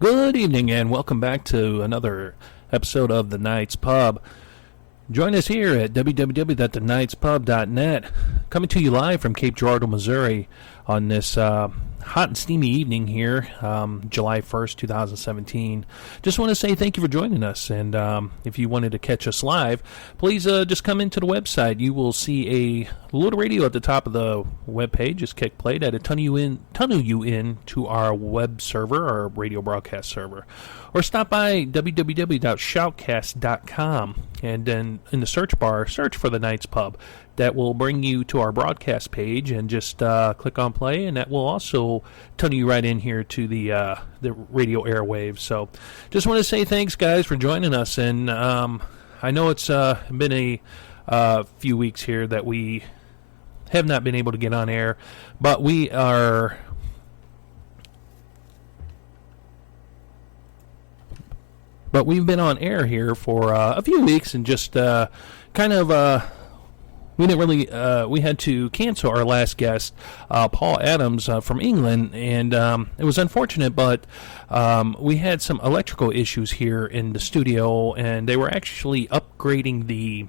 Good evening and welcome back to another episode of The Night's Pub. Join us here at www.thenightspub.net, coming to you live from Cape Girardeau, Missouri on this hot and steamy evening here, July 1st, 2017. Just want to say thank you for joining us, and if you wanted to catch us live, please just come into the website. You will see a little radio at the top of the webpage. Just click play. That'll tunnel you in to our web server, our radio broadcast server. Or stop by www.shoutcast.com, and then in the search bar, search for The Night's Pub. That will bring you to our broadcast page, and just click on play, and that will also tunnel you right in here to the radio airwaves. So just want to say thanks, guys, for joining us. And I know it's been a few weeks here that we have not been able to get on air, but we are... But we've been on air here for a few weeks and just kind of we didn't really, we had to cancel our last guest, Paul Adams from England, and it was unfortunate, but we had some electrical issues here in the studio, and they were actually upgrading the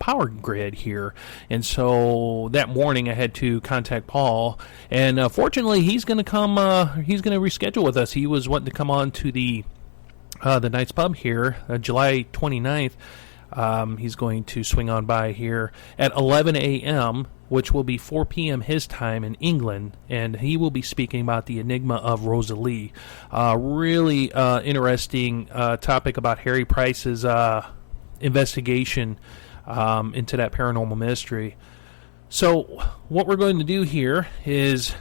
power grid here, and so that morning I had to contact Paul, and fortunately he's going to come, he's going to reschedule with us. He was wanting to come on to the Night's Pub here, July 29th. He's going to swing on by here at 11 a.m., which will be 4 p.m. his time in England, and he will be speaking about the enigma of Rosalie. Really interesting topic about Harry Price's investigation into that paranormal mystery. So what we're going to do here is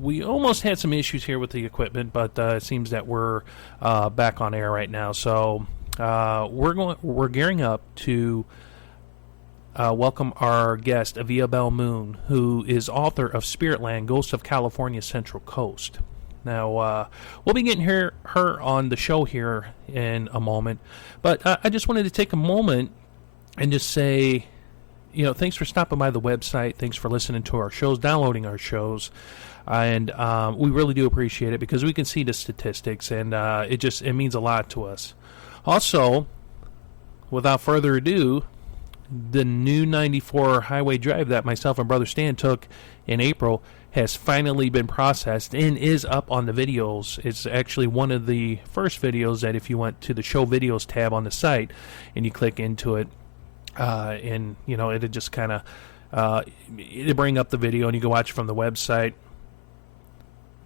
we almost had some issues here with the equipment, but it seems that we're back on air right now. So we're gearing up to welcome our guest, Avia Belle Moon, who is author of Spiritland, Ghosts of California's Central Coast. Now, we'll be getting her on the show here in a moment, but I just wanted to take a moment and just say, thanks for stopping by the website. Thanks for listening to our shows, downloading our shows. And we really do appreciate it because we can see the statistics, and it means a lot to us. Also, without further ado, the new 94 highway drive that myself and Brother Stan took in April has finally been processed and is up on the videos. It's actually one of the first videos that if you went to the show videos tab on the site and you click into it, and it'd just kind of it'd bring up the video and you can watch it from the website.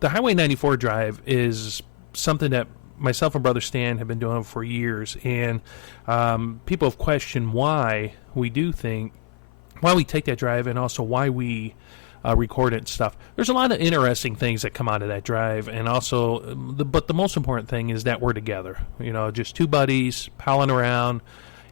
The Highway 94 drive is something that myself and Brother Stan have been doing for years, and people have questioned why we take that drive, and also why we record it and stuff. There's a lot of interesting things that come out of that drive, and also, but the most important thing is that we're together. Just two buddies palling around,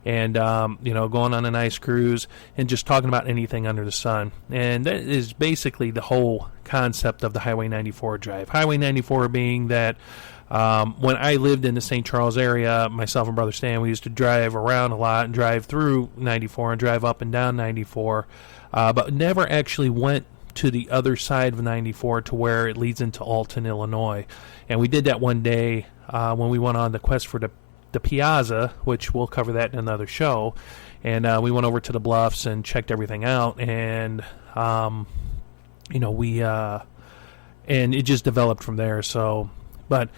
and going on a nice cruise, and just talking about anything under the sun. And that is basically the whole concept of the Highway 94 drive. Highway 94 being that when I lived in the St. Charles area, myself and Brother Stan, we used to drive around a lot and drive through 94 and drive up and down 94, but never actually went to the other side of 94 to where it leads into Alton, Illinois. And we did that one day when we went on the quest for the Piazza, which we'll cover that in another show. And we went over to the Bluffs and checked everything out, and and it just developed from there. So, but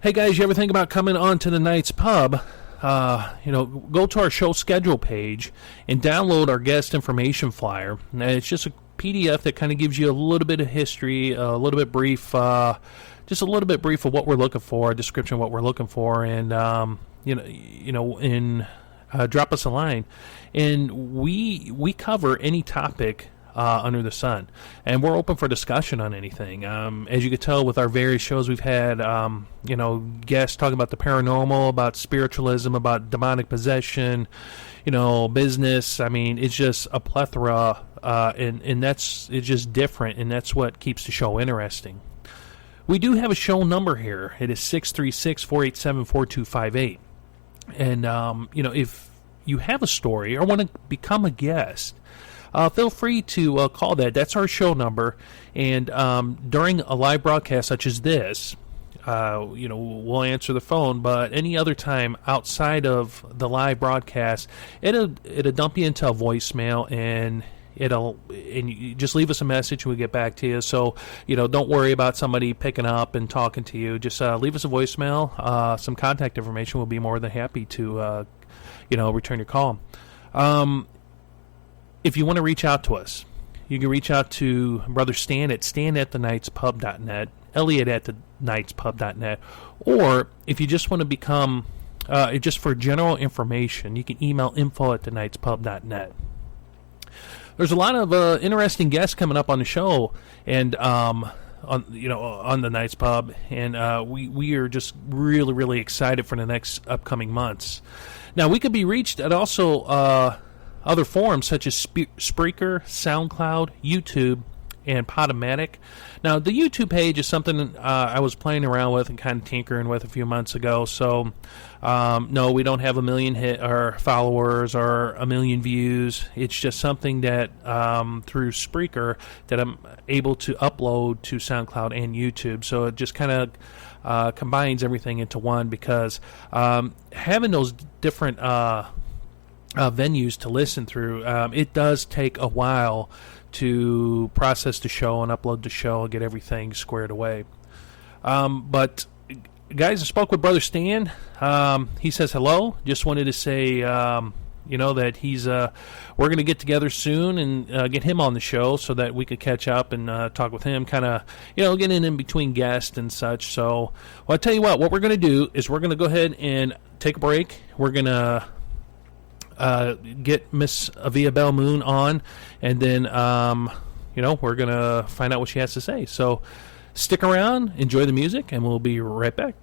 hey guys, you ever think about coming on to the Night's Pub? Go to our show schedule page and download our guest information flyer. Now, it's just a PDF that kind of gives you a little bit of history, a little bit brief, just a little bit brief of what we're looking for, a description of what we're looking for, and drop us a line, and we cover any topic under the sun, and we're open for discussion on anything. As you can tell with our various shows, we've had guests talking about the paranormal, about spiritualism, about demonic possession, business. I mean, it's just a plethora, and it's just different, and that's what keeps the show interesting. We do have a show number here. It is 636-487-4258. And, if you have a story or want to become a guest, feel free to call that. That's our show number. And during a live broadcast such as this, we'll answer the phone. But any other time outside of the live broadcast, it'll dump you into a voicemail, and you just leave us a message and we'll get back to you. So, don't worry about somebody picking up and talking to you. Just leave us a voicemail, some contact information. We'll be more than happy to, return your call. If you want to reach out to us, you can reach out to Brother Stan at stan@thenightspub.net, Elliot@thenightspub.net, or if you just want to become, just for general information, you can email info@thenightspub.net. There's a lot of interesting guests coming up on the show, and on the Night's Pub, and we are just really, really excited for the next upcoming months. Now, we could be reached at also other forums such as Spreaker, SoundCloud, YouTube, and Podomatic. Now, the YouTube page is something I was playing around with and kind of tinkering with a few months ago. So, no, we don't have a million or followers or a million views. It's just something that through Spreaker that I'm able to upload to SoundCloud and YouTube. So it just kind of combines everything into one, because having those different venues to listen through, it does take a while to process the show and upload the show and get everything squared away. But guys, I spoke with Brother Stan. He says hello. Just wanted to say, that he's we're going to get together soon and get him on the show so that we could catch up and talk with him, kind of, getting in between guests and such. So, well, I'll tell you what we're going to do is we're going to go ahead and take a break. We're going to get Miss Avia Belle Moon on, and then we're gonna find out what she has to say. So stick around, enjoy the music, and we'll be right back.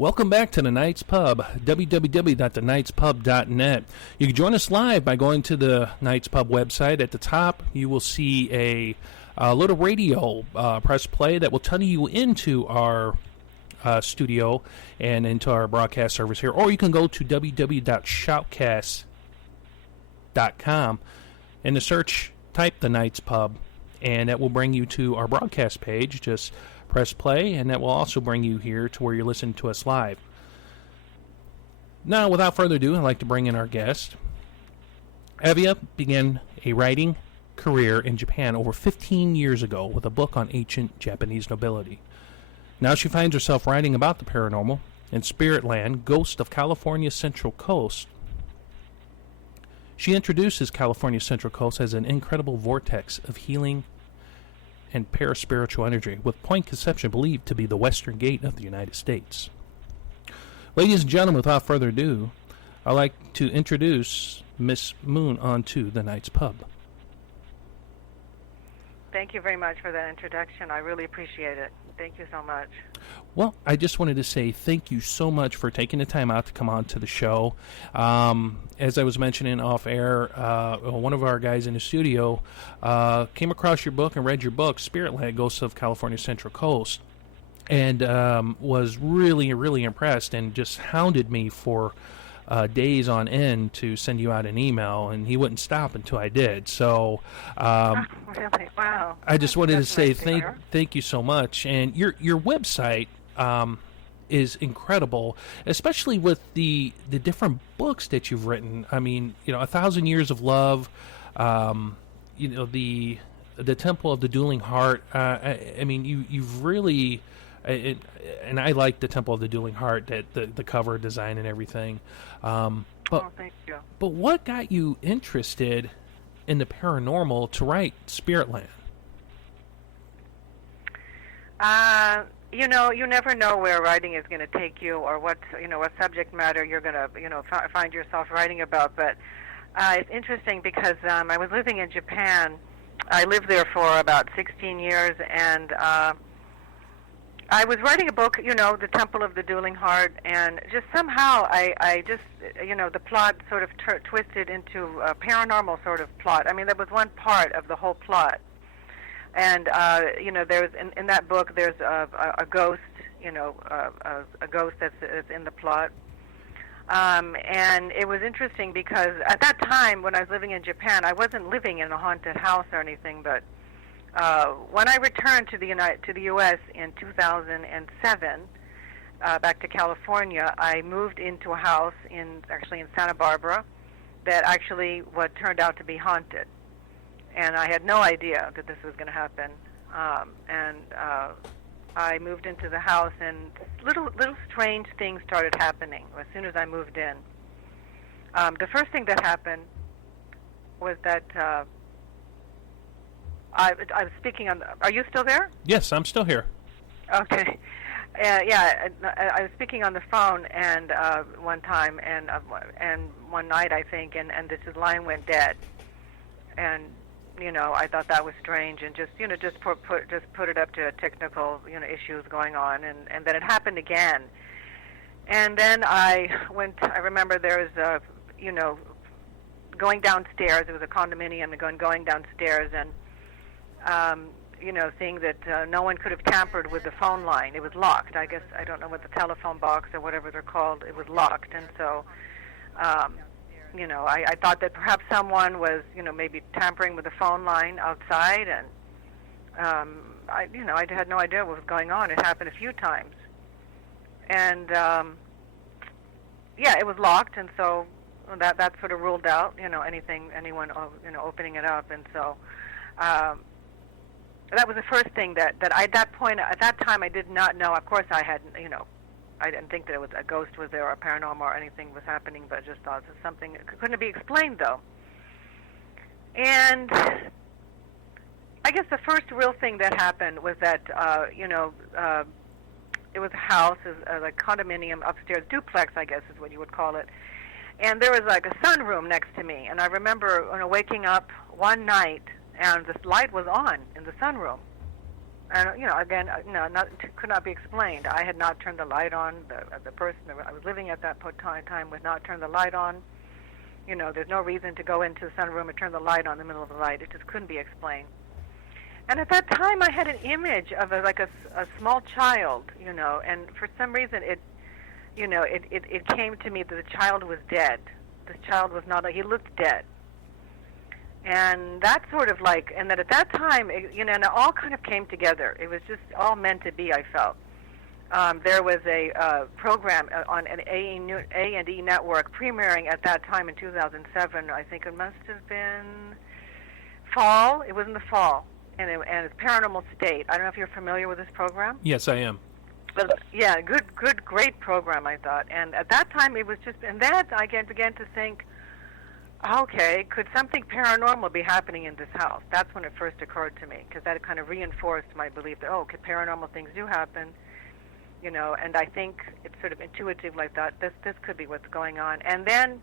Welcome back to the Knights Pub, www.thenightspub.net. You can join us live by going to the Knights Pub website. At the top, you will see a little radio. Press play that will tunnel you into our studio and into our broadcast service here. Or you can go to www.shoutcast.com. In the search, type the Knights Pub, and that will bring you to our broadcast page. Just press play, and that will also bring you here to where you're listening to us live. Now, without further ado, I'd like to bring in our guest. Avia began a writing career in Japan over 15 years ago with a book on ancient Japanese nobility. Now she finds herself writing about the paranormal in Spiritland, Ghost of California's Central Coast. She introduces California's Central Coast as an incredible vortex of healing and paraspiritual energy, with Point Conception believed to be the western gate of the United States. Ladies and gentlemen, without further ado, I'd like to introduce Miss Moon onto the Knights Pub. Thank you very much for that introduction. I really appreciate it. Thank you so much. Well, I just wanted to say thank you so much for taking the time out to come on to the show. As I was mentioning off air, one of our guys in the studio came across your book and read your book, Spiritland, Ghosts of California Central Coast, and was really, really impressed and just hounded me for days on end to send you out an email, and he wouldn't stop until I did. So really? Wow. I just wanted to say nice thank you so much. And your website is incredible, especially with the different books that you've written. I mean, 1,000 Years of Love, the Temple of the Dueling Heart. I mean, you've really... And I like the Temple of the Dueling Heart, that the cover design and everything. Thank you. But what got you interested in the paranormal to write Spiritland? You never know where writing is going to take you, or what subject matter you're going to find yourself writing about. But it's interesting because I was living in Japan. I lived there for about 16 years, and I was writing a book, The Temple of the Dueling Heart, and just somehow I just, the plot sort of twisted into a paranormal sort of plot. I mean, that was one part of the whole plot. And, there's, in that book, there's a ghost, a ghost that's in the plot. And it was interesting because at that time, when I was living in Japan, I wasn't living in a haunted house or anything, but when I returned to the U.S. in 2007, back to California, I moved into a house in Santa Barbara that actually what turned out to be haunted, and I had no idea that this was going to happen. I moved into the house, and little strange things started happening as soon as I moved in. The first thing that happened was that. I was speaking on. Are you still there? Yes, I'm still here. Okay. I was speaking on the phone and one time and one night I think, and this line went dead, and I thought that was strange, and just put it up to technical issues going on, and then it happened again, and then I remember there was going downstairs. It was a condominium, and going downstairs and. Seeing that no one could have tampered with the phone line. It was locked. I guess, I don't know what the telephone box or whatever they're called, it was locked. And so, I thought that perhaps someone was, maybe tampering with the phone line outside. And, I had no idea what was going on. It happened a few times. And, it was locked. And so that sort of ruled out, anyone, opening it up. And so, that was the first thing that at that time I did not know. Of course I hadn't, I didn't think that it was a ghost was there or paranormal or anything was happening, but I just thought it was something that couldn't be explained though. And I guess the first real thing that happened was that, it was a house, like condominium upstairs, duplex I guess is what you would call it. And there was like a sunroom next to me, and I remember waking up one night and the light was on in the sunroom. And again, no, could not be explained. I had not turned the light on. The person that I was living at that time would not turn the light on. There's no reason to go into the sunroom and turn the light on in the middle of the night. It just couldn't be explained. And at that time, I had an image of a small child, and for some reason it came to me that the child was dead. The child was not. He looked dead. And that sort of and that at that time, and it all kind of came together. It was just all meant to be, I felt. There was a program on an A&E network premiering at that time in 2007. I think it must have been fall. It was in the fall. And it's Paranormal State. I don't know if you're familiar with this program. Yes, I am. But yeah, great program, I thought. And at that time, it was just, and that I began to think, okay, could something paranormal be happening in this house? That's when it first occurred to me, because that kind of reinforced my belief that, paranormal things do happen, and I think it's sort of intuitive like that. This could be what's going on. And then,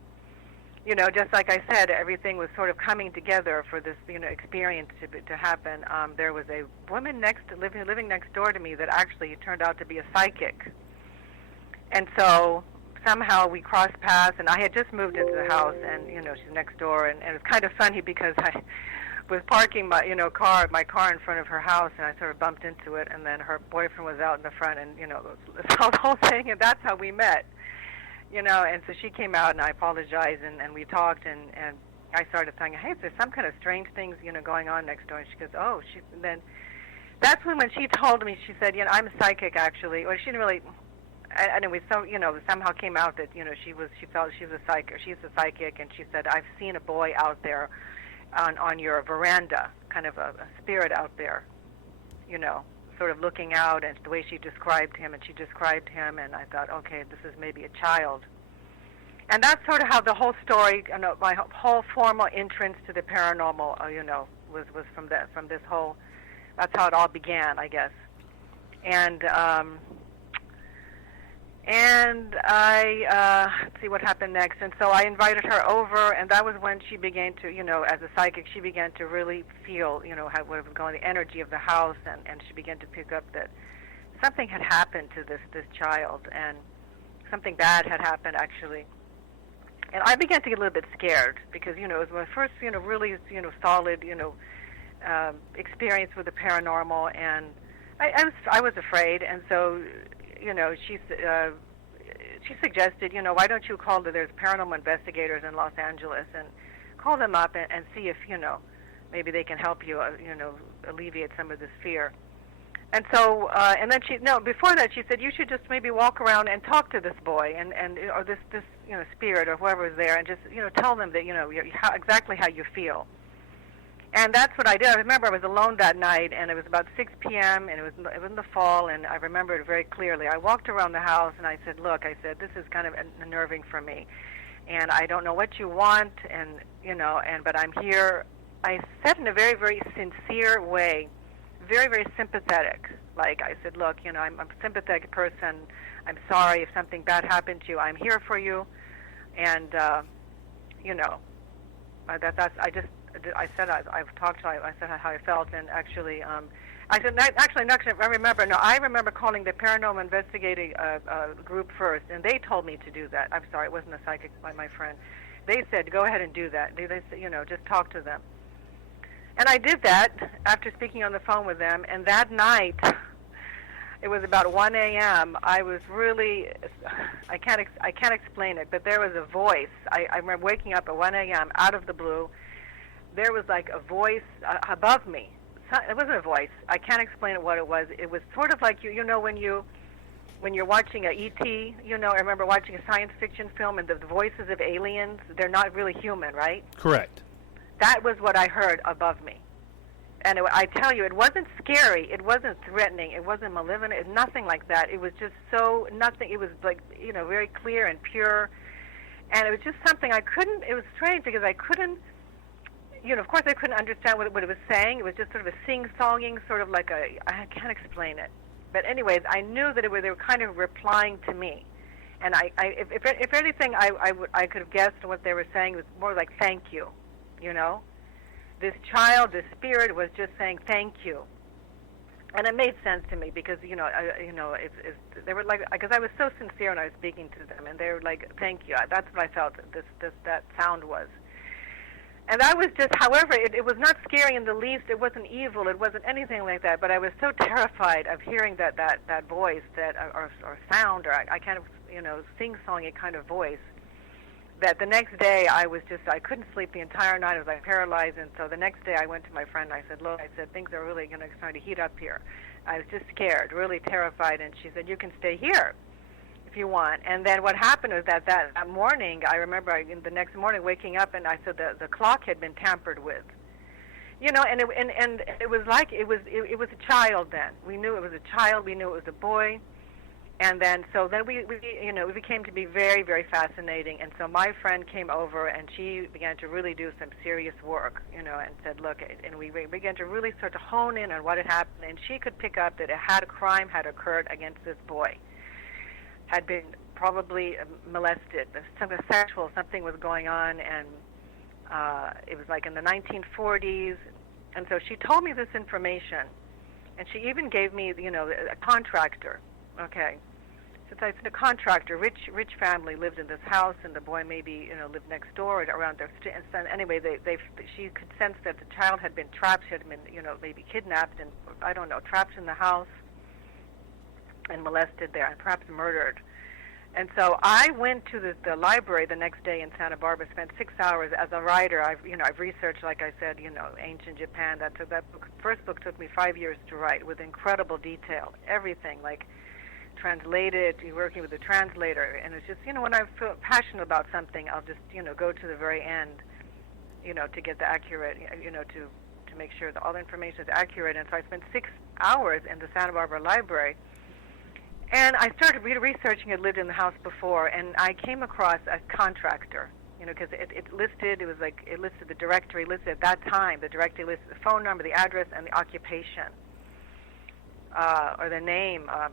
just like I said, everything was sort of coming together for this, experience to happen. There was a woman living next door to me that actually turned out to be a psychic. And so somehow we crossed paths, and I had just moved into the house, and she's next door, and it was kind of funny because I was parking my my car in front of her house, and I sort of bumped into it, and then her boyfriend was out in the front, and the whole thing, and that's how we met, and so she came out, and I apologized, and we talked, and I started thinking, hey, there's some kind of strange things going on next door, and she goes, and then that's when she told me, she said, I'm a psychic actually, or she didn't really. And we somehow came out that she felt she was a psychic. She's a psychic, and she said, I've seen a boy out there on your veranda, kind of a spirit out there, sort of looking out, and the way she described him, and I thought, okay, this is maybe a child. And that's sort of how the whole story, my whole formal entrance to the paranormal, was from this whole. That's how it all began, I guess, and I, let's see what happened next. And so I invited her over, and that was when she began to, as a psychic, she began to really feel, what was going, the energy of the house, and she began to pick up that something had happened to this child, and something bad had happened, actually. And I began to get a little bit scared, because, it was my first, really, solid, experience with the paranormal, and I was afraid, and so she suggested, why don't you call there's paranormal investigators in Los Angeles and call them up and see if, maybe they can help you, alleviate some of this fear. And so, and then before that she said, you should just maybe walk around and talk to this boy or this spirit or whoever is there, and just, tell them that, exactly how you feel. And that's what I did. I remember I was alone that night, and it was about 6 p.m., and it was in the fall, and I remember it very clearly. I walked around the house, and I said, look, this is kind of unnerving for me, and I don't know what you want, and, but I'm here. I said in a very, very sincere way, very, very sympathetic. Like, I said, look, I'm a sympathetic person. I'm sorry if something bad happened to you. I'm here for you, and, I said I've talked to. I said how I felt, and actually, I remember calling the paranormal investigating group first, and they told me to do that. I'm sorry, it wasn't a psychic, my friend. They said go ahead and do that. They said, just talk to them, and I did that after speaking on the phone with them. And that night, it was about 1 a.m. I was really, I can't explain it, but there was a voice. I remember waking up at 1 a.m. out of the blue. There was like a voice above me. It wasn't a voice. I can't explain what it was. It was sort of like when you're watching a E.T., I remember watching a science fiction film, and the voices of aliens, they're not really human, right? Correct. That was what I heard above me. And I tell you, it wasn't scary. It wasn't threatening. It wasn't malevolent. It was nothing like that. It was just nothing. It was like, very clear and pure. And it was just something it was strange because I couldn't, of course I couldn't understand what it was saying. It was just sort of a sing-songing, sort of like I can't explain it. But anyways, I knew that they were kind of replying to me. And if anything, I could have guessed what they were saying. It was more like thank you, This child, this spirit was just saying thank you. And it made sense to me because they were like, because I was so sincere when I was speaking to them, and they were like, "Thank you." That's what I felt that sound was. And I was just, however, it was not scary in the least. It wasn't evil. It wasn't anything like that. But I was so terrified of hearing that voice, or sound, or I kind of, sing-songy kind of voice, that the next day I couldn't sleep the entire night. I was like paralyzed. And so the next day I went to my friend and I said, "Look," I said, "things are really starting to heat up here." I was just scared, really terrified. And she said, "You can stay here if you want." And then what happened was that morning, I remember the next morning waking up, and I said the clock had been tampered with. And it was like it was a child then. We knew it was a child. We knew it was a boy. And then we became to be very, very fascinating. And so my friend came over, and she began to really do some serious work, and said, "Look," and we began to really start to hone in on what had happened. And she could pick up that a crime had occurred against this boy. Had been probably molested, something was going on, and it was like in the 1940s. And so she told me this information, and she even gave me, a contractor. Okay, since I said a contractor, rich family lived in this house, and the boy maybe lived next door or around their street. And anyway, she could sense that the child had been trapped, had been maybe kidnapped, and I don't know, trapped in the house and molested there, and perhaps murdered. And so I went to the library the next day in Santa Barbara. Spent 6 hours as a writer. I've researched, like I said, ancient Japan. That first book took me 5 years to write, with incredible detail, everything, like translated, working with the translator. And it's just, when I feel passionate about something, I'll just, go to the very end, to get the accurate, to make sure that all the information is accurate. And so I spent 6 hours in the Santa Barbara library. And I started researching. I'd lived in the house before, and I came across a contractor, because it listed the directory, listed at that time, the directory listed the phone number, the address, and the occupation, or the name. I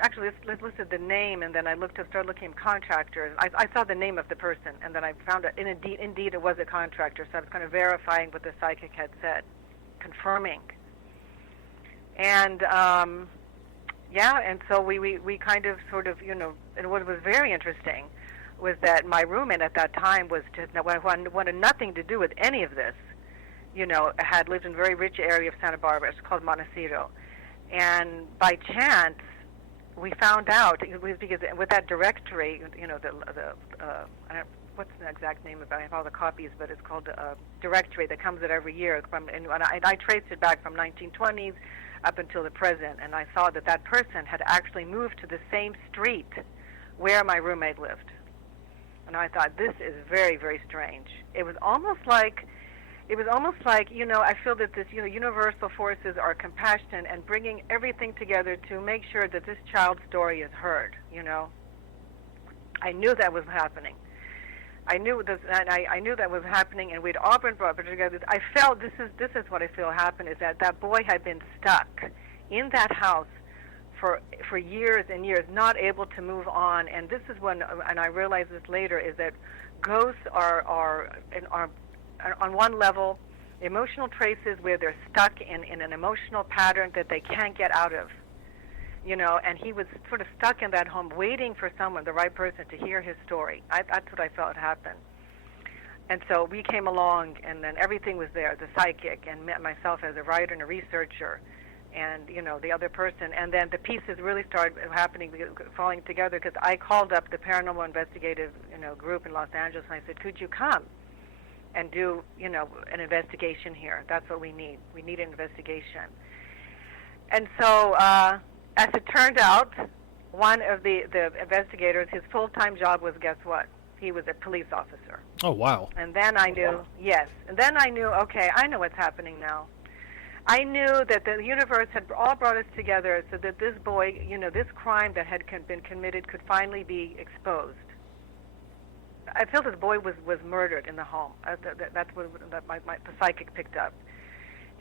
actually listed the name, and then I started looking at contractors. I saw the name of the person, and then I found out, indeed it was a contractor, so I was kind of verifying what the psychic had said, confirming. And and so we kind of sort of, and what was very interesting was that my roommate at that time was just wanted nothing to do with any of this. Had lived in a very rich area of Santa Barbara. It's called Montecito. And by chance, we found out, it was because with that directory, what's the exact name of it? I have all the copies, but it's called a directory that comes out every year. And I traced it back from 1920s up until the present, and I saw that person had actually moved to the same street where my roommate lived. And I thought, this is very, very strange. It was almost like, I feel that this, universal forces are compassionate and bringing everything together to make sure that this child's story is heard. I knew that was happening. I knew this, and I knew that was happening, and we'd all been brought together. I felt this is what I feel happened, is that boy had been stuck in that house for years and years, not able to move on. And this is when, and I realized this later, is that ghosts are on one level emotional traces where they're stuck in an emotional pattern that they can't get out of. And he was sort of stuck in that home waiting for someone, the right person, to hear his story. That's what I felt happened. And so we came along, and then everything was there, the psychic, and myself as a writer and a researcher, and, the other person. And then the pieces really started falling together, because I called up the paranormal investigative, group in Los Angeles, and I said, "Could you come and do, an investigation here? That's what we need. We need an investigation." And so, as it turned out, one of the investigators, his full-time job was, guess what? He was a police officer. Oh, wow. And then I knew, yes. And then I knew, okay, I know what's happening now. I knew that the universe had all brought us together so that this boy, this crime that had been committed could finally be exposed. I feel the boy was murdered in the home. That's what the psychic picked up.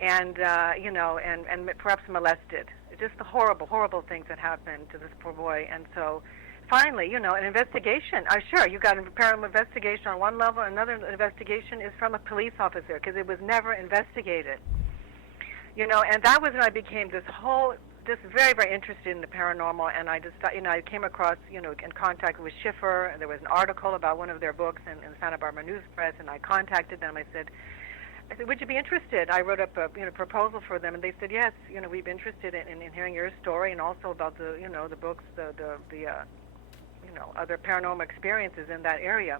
And, and perhaps molested. Just the horrible, horrible things that happened to this poor boy. And so finally, an investigation. Sure, you got a paranormal investigation on one level. Another investigation is from a police officer, because it was never investigated. And that was when I became just very, very interested in the paranormal, and I just, I came across, in contact with Schiffer, and there was an article about one of their books in the Santa Barbara News Press, and I contacted them. I said, would you be interested? I wrote up a proposal for them, and they said, yes, we'd be interested in hearing your story, and also about the books, the other paranormal experiences in that area.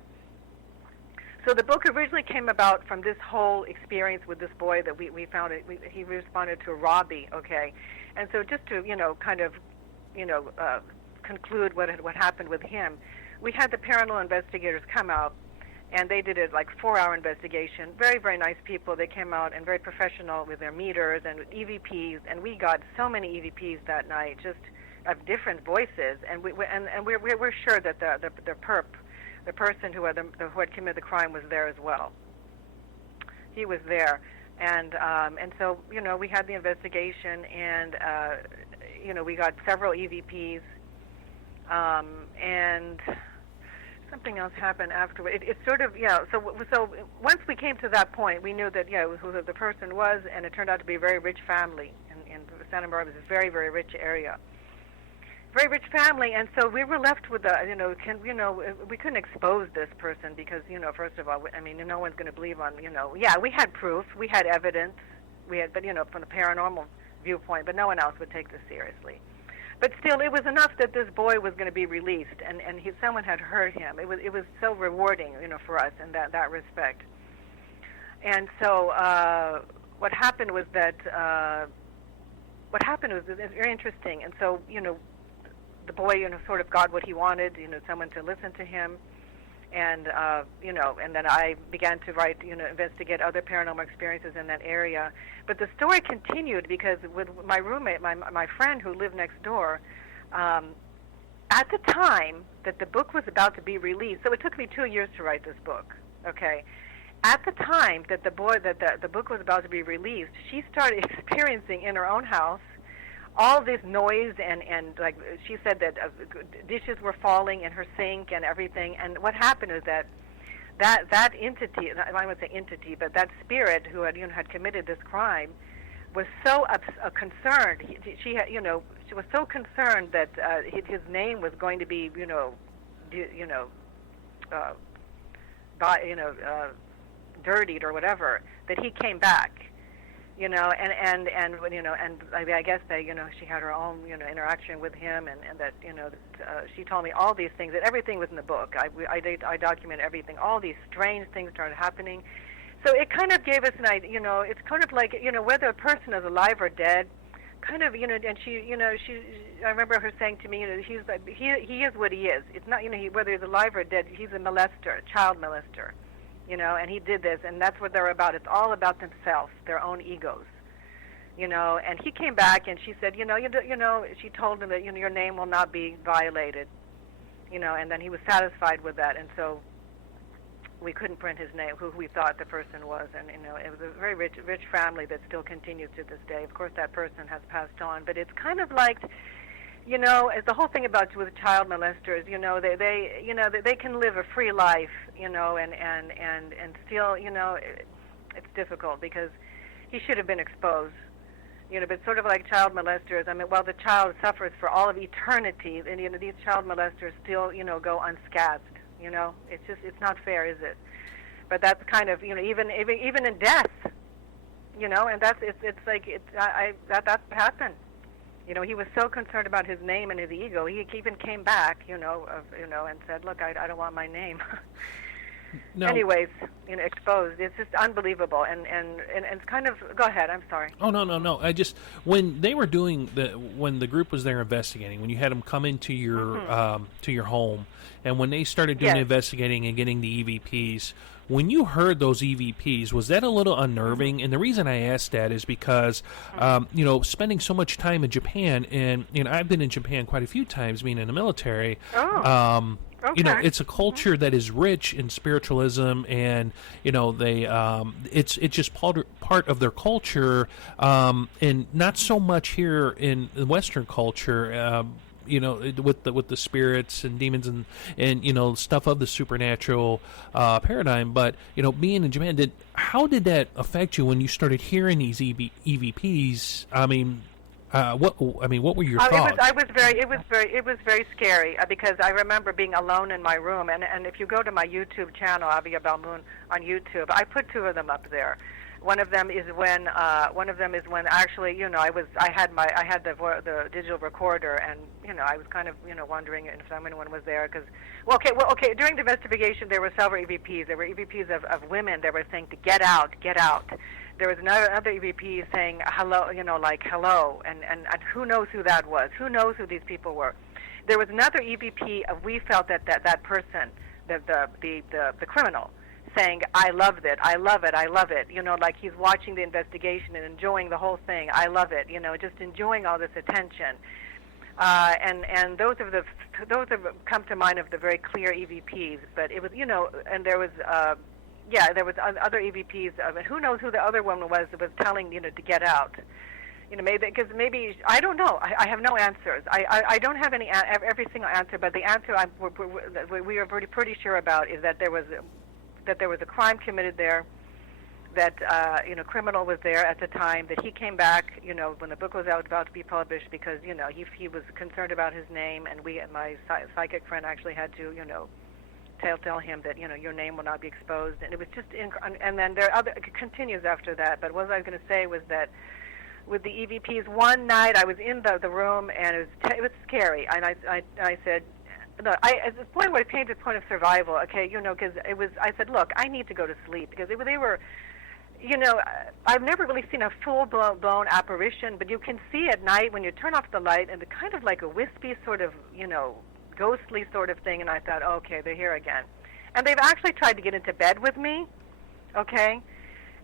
So the book originally came about from this whole experience with this boy that we found. He responded to Robbie, okay? And so just to, conclude what happened with him, we had the paranormal investigators come out, and they did a 4-hour investigation. Very, very nice people. They came out and very professional with their meters and with EVPs, and we got so many EVPs that night, just of different voices, and we're sure that the person who had committed the crime was there as well. He was there, and so we had the investigation, and we got several EVPs, and something else happened afterward. It sort of So once we came to that point, we knew that who the person was, and it turned out to be a very rich family in Santa Barbara. It was a very, very rich area. Very rich family, and so we were left with we couldn't expose this person because, first of all, no one's going to believe on, we had proof, we had evidence, but, from the paranormal viewpoint, but no one else would take this seriously. But still, it was enough that this boy was going to be released, and someone had heard him. It was so rewarding, for us in that respect. And so what happened was that, it's very interesting, and so, the boy, sort of got what he wanted, someone to listen to him, and and then I began to write, investigate other paranormal experiences in that area. But the story continued because with my roommate, my friend who lived next door, at the time that the book was about to be released, so it took me 2 years to write this book, okay? At the time that the book was about to be released, she started experiencing in her own house all this noise, and she said that dishes were falling in her sink and everything. And what happened is that entity, I wouldn't say entity, but that spirit who had committed this crime was so concerned. She was so concerned that his name was going to be dirtied or whatever, that he came back. And I guess that she had her own interaction with him, and that she told me all these things, that everything was in the book. I document everything. All these strange things started happening, so it kind of gave us an idea. It's kind of like whether a person is alive or dead, kind of and she I remember her saying to me, he's like, he is what he is. It's not whether he's alive or dead. He's a molester, a child molester. And he did this, and that's what they're about. It's all about themselves, their own egos, And he came back, and she said, she told him that your name will not be violated, And then he was satisfied with that, and so we couldn't print his name, who we thought the person was, and it was a very rich family that still continues to this day. Of course, that person has passed on, but it's kind of like. As the whole thing about with child molesters, they can live a free life, and still, it's difficult because he should have been exposed, but sort of like child molesters. While the child suffers for all of eternity, and these child molesters still, go unscathed. It's not fair, is it? But that's kind of, even in death, and that's happened. He was so concerned about his name and his ego. He even came back, and said, "Look, I don't want my name." No. Anyways, exposed. It's just unbelievable, and it's kind of. Go ahead. I'm sorry. Oh no. I just when they were doing when the group was there investigating, when you had them come into your to your home, and when they started doing investigating and getting the EVPs. When you heard those EVPs, was that a little unnerving? And the reason I asked that is because, spending so much time in Japan, and I've been in Japan quite a few times, being in the military. Okay. It's a culture that is rich in spiritualism, and they it's just part of their culture, and not so much here in the Western culture. with the spirits and demons and stuff of the supernatural paradigm. But being in Japan, how did that affect you when you started hearing these EVPs? What were your thoughts? It was very scary because I remember being alone in my room, and if you go to my YouTube channel, Avia Belle Moon on YouTube, I put two of them up there. One of them is when actually I had the digital recorder, and I was kind of wondering if anyone was there because during the investigation there were several EVPs. There were EVPs of women that were saying to get out. There was another EVP saying hello, like hello, and who knows who that was? Who knows who these people were? There was another EVP of we felt that person, the criminal, saying I loved it, I love it, I love it. Like he's watching the investigation and enjoying the whole thing. I love it, just enjoying all this attention. And those have come to mind of the very clear EVPs. But it was and there was. There was other EVPs, and who knows who the other one was that was telling to get out. Maybe I don't know. I have no answers. I don't have every single answer, but the answer we are pretty sure about is that there was a crime committed there, that criminal was there at the time, that he came back when the book was about to be published because he was concerned about his name, and my psychic friend actually had to tell him that your name will not be exposed, and it was just and then it continues after that. But what I was going to say was that with the EVPs, one night I was in the room and it was scary, and I said, look, at this point where it came to the point of survival, okay, because I said, look, I need to go to sleep because they were. I've never really seen a full-blown apparition, but you can see at night when you turn off the light, and it's kind of like a wispy sort of, ghostly sort of thing, and I thought, okay, they're here again. And they've actually tried to get into bed with me, okay?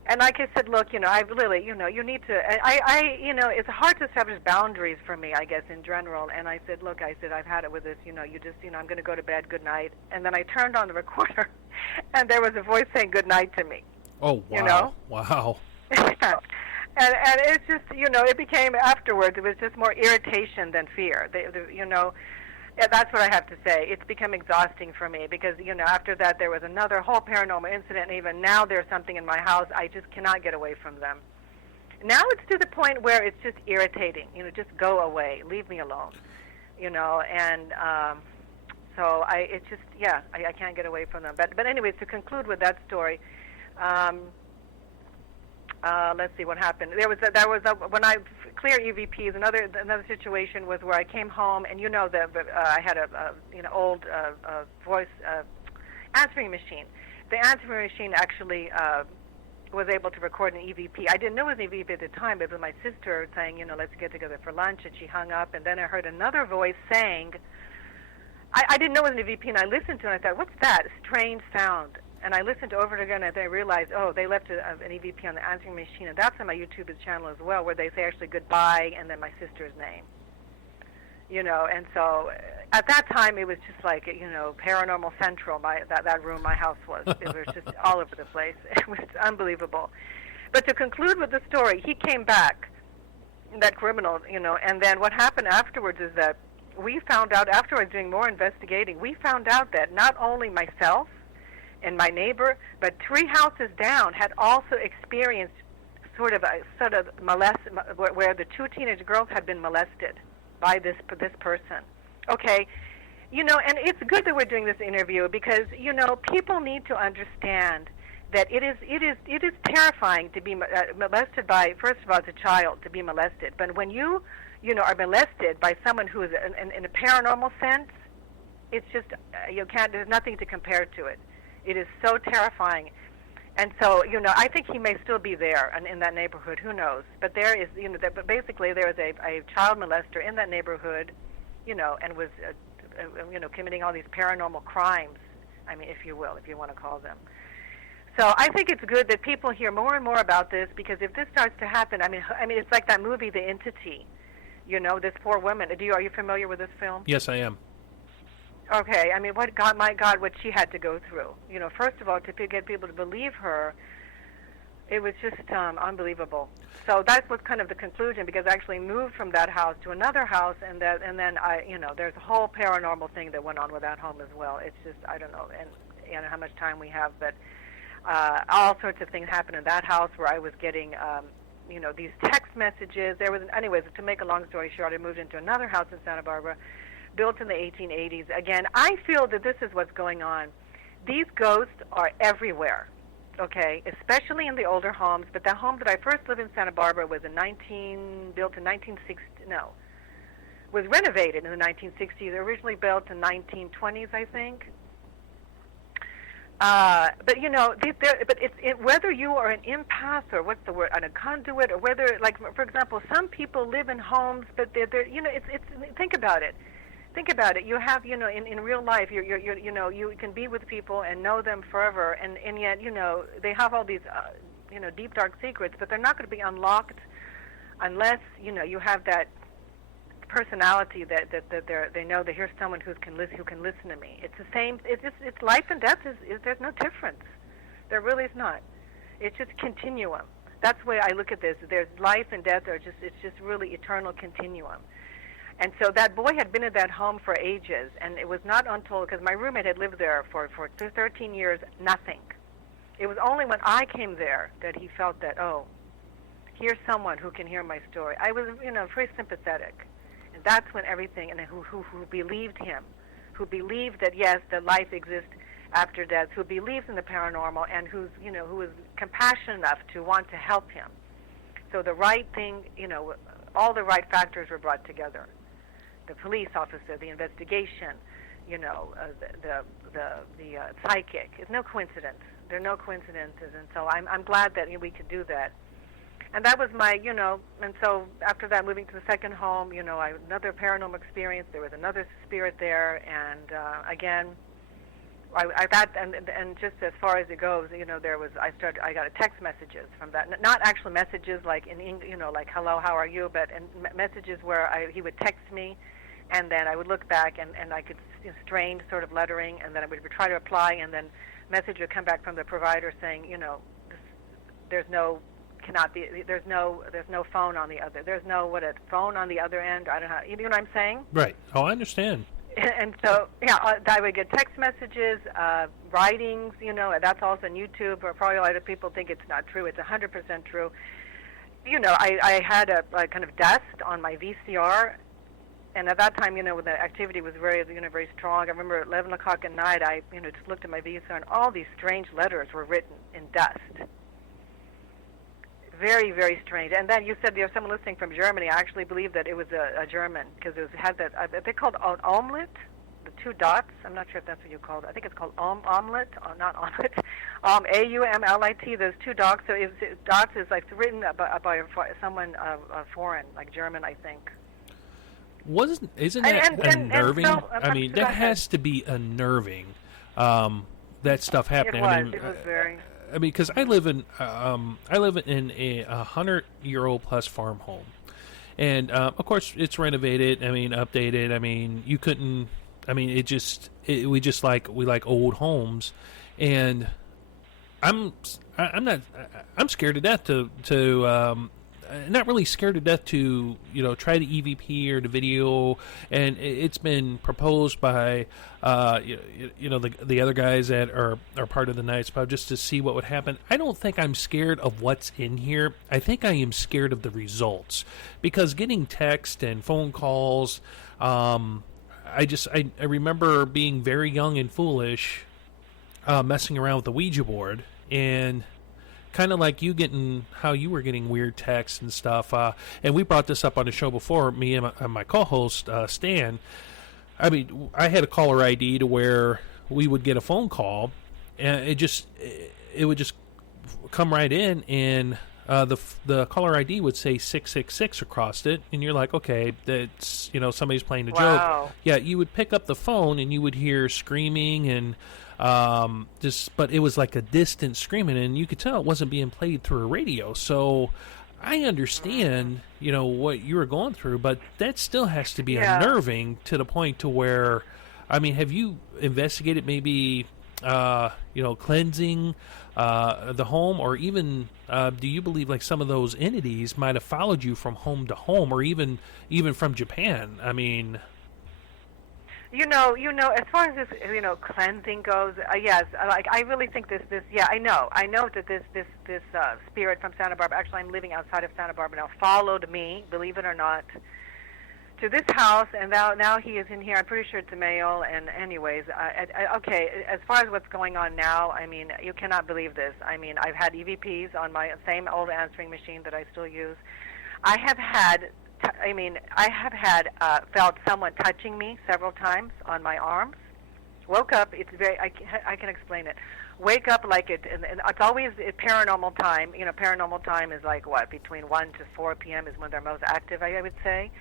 And like I said, look, I really, you need to, it's hard to establish boundaries for me, I guess, in general. And I said, look, I've had it with this, I'm going to go to bed, good night. And then I turned on the recorder, and there was a voice saying good night to me. Oh, wow. Wow. And it's just, it became afterwards, it was just more irritation than fear. Yeah, that's what I have to say. It's become exhausting for me because, after that there was another whole paranormal incident, and even now there's something in my house. I just cannot get away from them. Now it's to the point where it's just irritating. Just go away. Leave me alone. And so I can't get away from them. But anyways, to conclude with that story, let's see what happened. When I clear EVPs. Another situation was where I came home, and I had a old voice answering machine. The answering machine actually was able to record an EVP. I didn't know it was an EVP at the time, but it was my sister saying, let's get together for lunch, and she hung up, and then I heard another voice saying, I didn't know it was an EVP, and I listened to it, and I thought, what's that strange sound? And I listened over it again, and then I realized, they left an EVP on the answering machine, and that's on my YouTube channel as well, where they say actually goodbye and then my sister's name. And so at that time it was just like, paranormal central. That room, my house was. It was just all over the place. It was unbelievable. But to conclude with the story, he came back, that criminal, and then what happened afterwards is that we found out afterwards, doing more investigating, we found out that not only myself and my neighbor, but 3 houses down had also experienced sort of where the 2 teenage girls had been molested by this person. Okay, and it's good that we're doing this interview because people need to understand that it is terrifying to be molested by, first of all, as a child, to be molested. But when you are molested by someone who is in a paranormal sense, it's just there's nothing to compare to it. It is so terrifying. And so, I think he may still be there and in that neighborhood. Who knows? But there is, but basically there is a child molester in that neighborhood, and was, committing all these paranormal crimes, if you will, if you want to call them. So I think it's good that people hear more and more about this, because if this starts to happen, it's like that movie, The Entity. This poor woman. Are you familiar with this film? Yes, I am. Okay, my God, what she had to go through. First of all, to get people to believe her, It was just unbelievable. So that was kind of the conclusion, because I actually moved from that house to another house, and then there's a whole paranormal thing that went on with that home as well. It's just, I don't know, and how much time we have, but all sorts of things happened in that house where I was getting these text messages. Anyways, to make a long story short, I moved into another house in Santa Barbara, built in the 1880s. Again, I feel that this is what's going on. These ghosts are everywhere. Okay, especially in the older homes. But the home that I first lived in Santa Barbara was built in 1960. No, was renovated in the 1960s. Originally built in 1920s, I think. But whether you are an empath or what's the word, a conduit, or whether, like, for example, some people live in homes, but they're think about it. Think about it. You have, in real life, you can be with people and know them forever, and yet, they have all these, deep, dark secrets, but they're not going to be unlocked unless, you have that personality that they know that here's someone who can listen to me. It's the same. It's life and death is there's no difference. There really is not. It's just continuum. That's the way I look at this. There's life and death it's just really eternal continuum. And so that boy had been in that home for ages, and it was not until, because my roommate had lived there for 13 years, nothing. It was only when I came there that he felt that, oh, here's someone who can hear my story. I was, very sympathetic. And that's when everything, and who believed him, who believed that, yes, that life exists after death, who believes in the paranormal, and who is compassionate enough to want to help him. So the right thing, all the right factors were brought together. The police officer, the investigation, the psychic. It's no coincidence. There are no coincidences, and so I'm glad that we could do that. And that was my, and so after that, moving to the second home, another paranormal experience. There was another spirit there, and again, I got, and just as far as it goes, I got text messages from that. Not actual messages like like hello, how are you, but messages where he would text me, and then I would look back and I could strange sort of lettering, and then I would try to reply, and then message would come back from the provider saying, there's no phone on the other. There's no phone on the other end. I don't know. You know what I'm saying? Right. Oh, I understand. And so, I would get text messages, writings, that's also on YouTube, or probably a lot of people think it's not true. It's 100% true. I had a kind of dust on my VCR, and at that time, when the activity was very, very strong, I remember at 11 o'clock at night, I, just looked at my VCR, and all these strange letters were written in dust. Very, very strange. And then you said there's someone listening from Germany. I actually believe that it was a German, because it had that. They called it omelet, the two dots. I'm not sure if that's what you called it. I think it's called omelet, not omelet. AUMLIT. Those two dots. So dots is like written by someone foreign, like German, I think. Isn't that unnerving? I mean, that has to be unnerving. That stuff happening. It was very. I mean, because I live in a 100-year-old plus farm home, and of course it's renovated. I mean, updated. I mean, you couldn't. I mean, we like old homes, and I'm scared to death to not really scared to death to try the EVP or the video, and it's been proposed by the other guys that are part of the Night's Pub, just to see what would happen. I don't think I'm scared of what's in here. I think I am scared of the results, because getting text and phone calls. I remember being very young and foolish, messing around with the Ouija board, and kind of like how you were getting weird texts and stuff. And we brought this up on the show before, me and my co-host, Stan. I mean, I had a caller ID to where we would get a phone call, and it would just come right in, and the caller ID would say 666 across it, and you're like, okay, that's somebody's playing a joke. Yeah, you would pick up the phone and you would hear screaming and but it was like a distant screaming, and you could tell it wasn't being played through a radio. So I understand, what you were going through, but that still has to be unnerving to the point to where, I mean, have you investigated maybe, cleansing the home, or even do you believe like some of those entities might have followed you from home to home, or even from Japan? I mean, as far as this, cleansing goes, yes, like I really think this, yeah, I know that this spirit from Santa Barbara. Actually, I'm living outside of Santa Barbara now. Followed me, believe it or not, to this house, and now he is in here. I'm pretty sure it's a male. And anyways, okay. As far as what's going on now, I mean, you cannot believe this. I mean, I've had EVPs on my same old answering machine that I still use. I have felt someone touching me several times on my arms. Woke up. It's I can explain it. Wake up like it, and it's always at paranormal time. Paranormal time is like what, between 1 to 4 p.m. is when they're most active, I would say.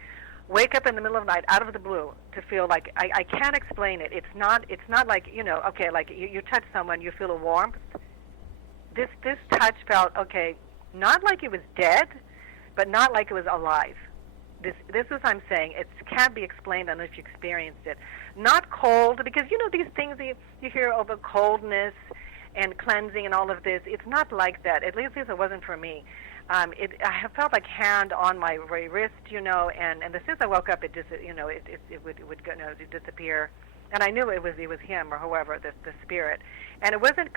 Wake up in the middle of the night, out of the blue, to feel like I can't explain it. It's not like okay, like you touch someone, you feel a warmth. This touch felt okay, not like it was dead, but not like it was alive. This is what I'm saying. It can't be explained unless you experienced it. Not cold, because these things you hear over coldness and cleansing and all of this. It's not like that. At least it wasn't for me. I have felt like hand on my wrist, and as soon as I woke up, it just, it would go, disappear, and I knew it was him or whoever, the spirit, and it wasn't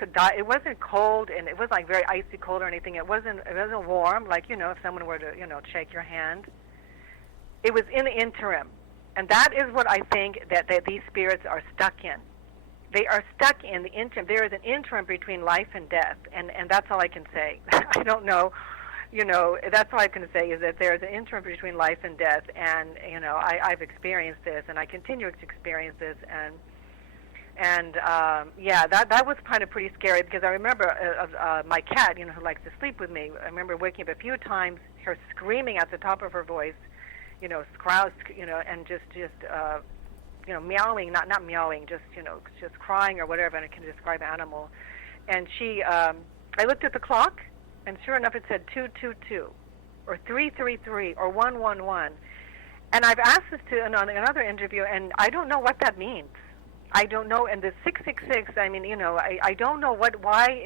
cold, and it wasn't like very icy cold or anything. It wasn't warm, like if someone were to shake your hand. It was in the interim, and that is what I think that these spirits are stuck in. They are stuck in the interim. There is an interim between life and death, and that's all I can say. I don't know. That's all I can say is that there's an interim between life and death, and I've experienced this, and I continue to experience this, and that was kind of pretty scary, because I remember my cat, who likes to sleep with me. I remember waking up a few times, her screaming at the top of her voice, scrouse, and just meowing, not meowing, just crying or whatever, and I can describe animal. And she, I looked at the clock, and sure enough, it said 222, or 333, or 111. And I've asked this to on another interview, and I don't know what that means. I don't know. And the 666, I mean, I don't know why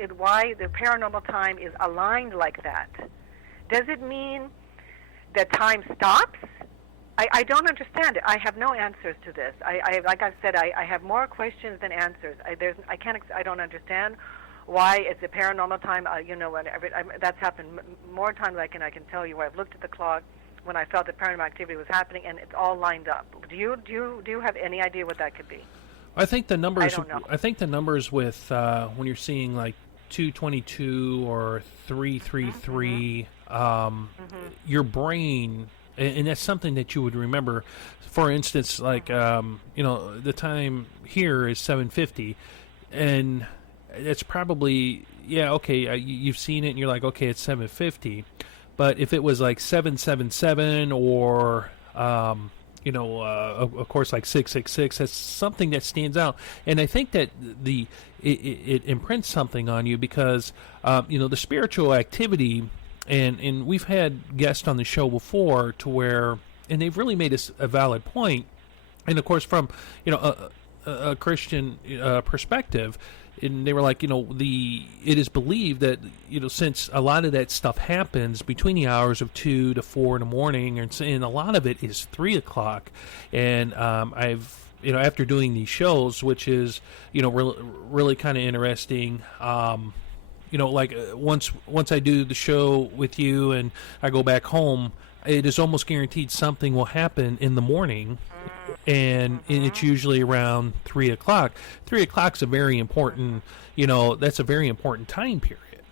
the paranormal time is aligned like that. Does it mean that time stops? I don't understand it. I have no answers to this. Like I've said, I have more questions than answers. I don't understand why it's a paranormal time. That's happened more times than I can tell you, where I've looked at the clock when I felt that paranormal activity was happening, and it's all lined up. Do you have any idea what that could be? I think the numbers. I don't know. I think the numbers with when you're seeing like 222 or 333, your brain, and that's something that you would remember. For instance, like the time here is 7:50, and it's probably, okay, you've seen it and you're like, okay, it's 7:50. But if it was like 777 or, of course, like 666, that's something that stands out. And I think that it imprints something on you because, the spiritual activity, and we've had guests on the show before to where, and they've really made a valid point. And of course, from, a Christian perspective, and they were like, it is believed that, since a lot of that stuff happens between the hours of 2 to 4 in the morning, and a lot of it is 3 o'clock, and I've, after doing these shows, which is, really kind of interesting, like once I do the show with you and I go back home, it is almost guaranteed something will happen in the morning, and it's usually around 3 o'clock. 3 o'clock is a very important, that's a very important time period.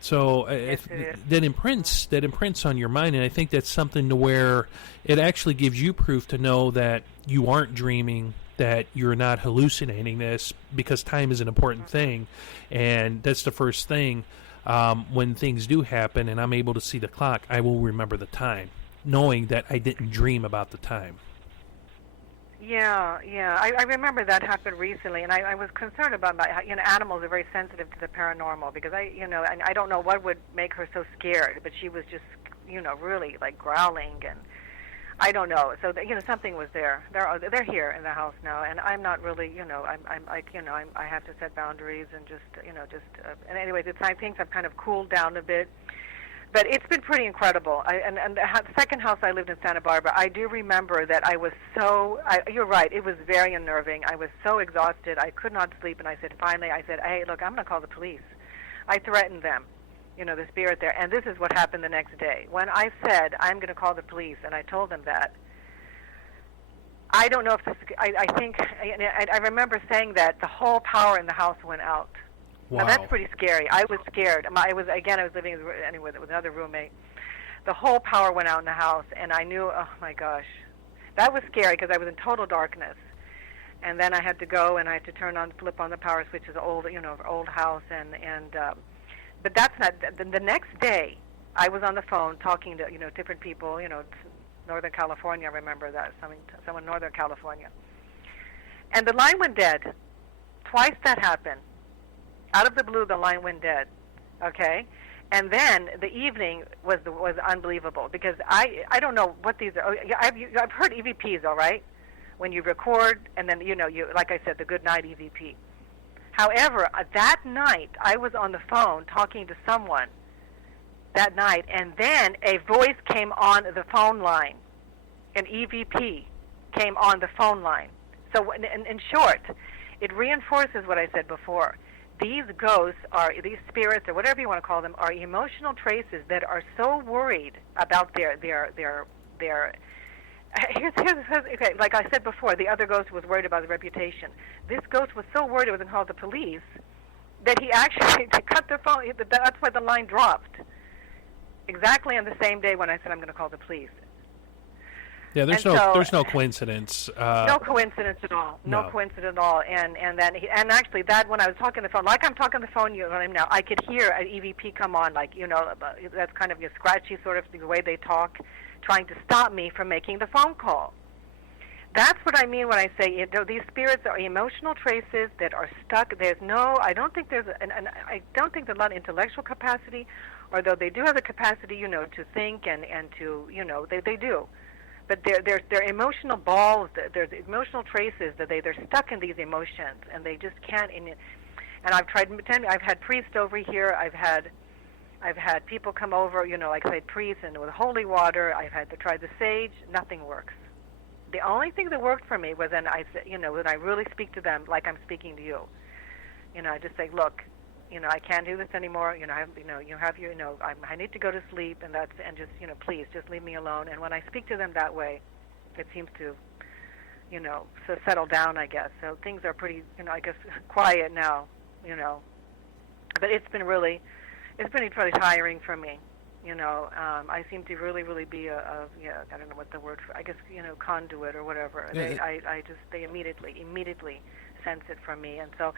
So that imprints on your mind, and I think that's something to where it actually gives you proof to know that you aren't dreaming, that you're not hallucinating this, because time is an important thing, and that's the first thing. When things do happen and I'm able to see the clock, I will remember the time, knowing that I didn't dream about the time. Yeah. I remember that happened recently, and I was concerned about animals are very sensitive to the paranormal, because and I don't know what would make her so scared, but she was just, really like growling, and I don't know. So something was there. They're here in the house now, and I'm not really, I'm like, I have to set boundaries and and anyways, I think I've kind of cooled down a bit. But it's been pretty incredible. And the second house I lived in Santa Barbara, I do remember that I was you're right, it was very unnerving. I was so exhausted, I could not sleep, and I said, hey, look, I'm going to call the police. I threatened them, the spirit there. And this is what happened the next day. When I said, I'm going to call the police, and I told them that, I don't know if this, I think, I remember saying that the whole power in the house went out. Wow. Now, that's pretty scary. I was scared. I was living with another roommate. The whole power went out in the house, and I knew, oh my gosh, that was scary because I was in total darkness. And then I had to go and I had to flip on the power switch. It's an old house, but that's not. The next day, I was on the phone talking to different people. Northern California. I remember that someone in Northern California, and the line went dead. Twice that happened. Out of the blue, the line went dead, okay? And then the evening was unbelievable because I don't know what these are. I've heard EVPs, all right, when you record and then, you like I said, the good night EVP. However, that night, I was on the phone talking to someone that night, and then a voice came on the phone line. An EVP came on the phone line. So in short, it reinforces what I said before. These ghosts these spirits, or whatever you want to call them, are emotional traces that are so worried about their okay, like I said before, the other ghost was worried about the reputation. This ghost was so worried it was going to call the police that he actually cut the phone. That's why the line dropped. Exactly on the same day when I said I'm going to call the police. Yeah, there's no coincidence. No coincidence at all. No coincidence at all. And actually that when I was talking on the phone, like I'm talking on the phone now, I could hear an EVP come on, like that's kind of scratchy sort of the way they talk, trying to stop me from making the phone call. That's what I mean when I say these spirits are emotional traces that are stuck. I don't think there's a lot of intellectual capacity, although they do have the capacity, to think and to, they do. But they're emotional balls. There's emotional traces that they're stuck in these emotions, and they just can't. And I've tried. I've had priests over here. I've had people come over. Like I said, priests and with holy water. I've had to try the sage. Nothing works. The only thing that worked for me was when I really speak to them like I'm speaking to you. I just say, look, I can't do this anymore. I need to go to sleep, and just please just leave me alone. And when I speak to them that way, it seems to, settle down, I guess. So things are pretty, I guess, quiet now, But it's been really tiring for me. I seem to really be I don't know what the word for, I guess, conduit or whatever. Yeah. They immediately sense it from me, and so.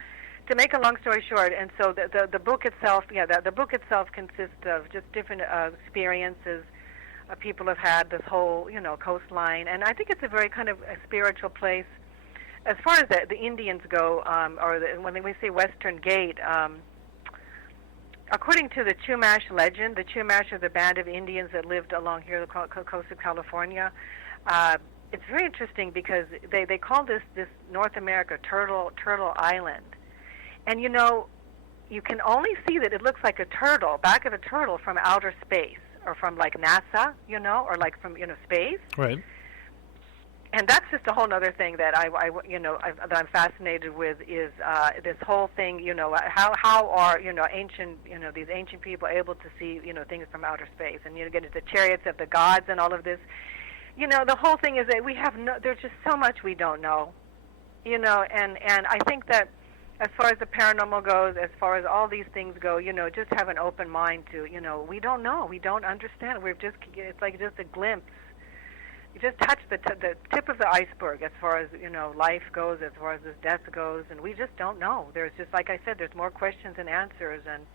To make a long story short, and so the book itself, the book itself consists of just different experiences people have had, this whole, coastline, and I think it's a very kind of a spiritual place. As far as the Indians go, when we say Western Gate, according to the Chumash legend, the Chumash are the band of Indians that lived along here, the coast of California. It's very interesting because they call this North America Turtle Island. And you can only see that it looks like a turtle, back of a turtle from outer space, or from like NASA, or like from space. Right. And that's just a whole other thing that that I'm fascinated with is this whole thing. How are ancient these ancient people able to see things from outer space, and get into the chariots of the gods and all of this. The whole thing is that there's just so much we don't know. And I think that. As far as the paranormal goes, as far as all these things go, just have an open mind to, we don't know, we don't understand. It's like just a glimpse. You just touch the tip of the iceberg as far as, life goes, as far as this death goes, and we just don't know. There's just, like I said, there's more questions than answers, and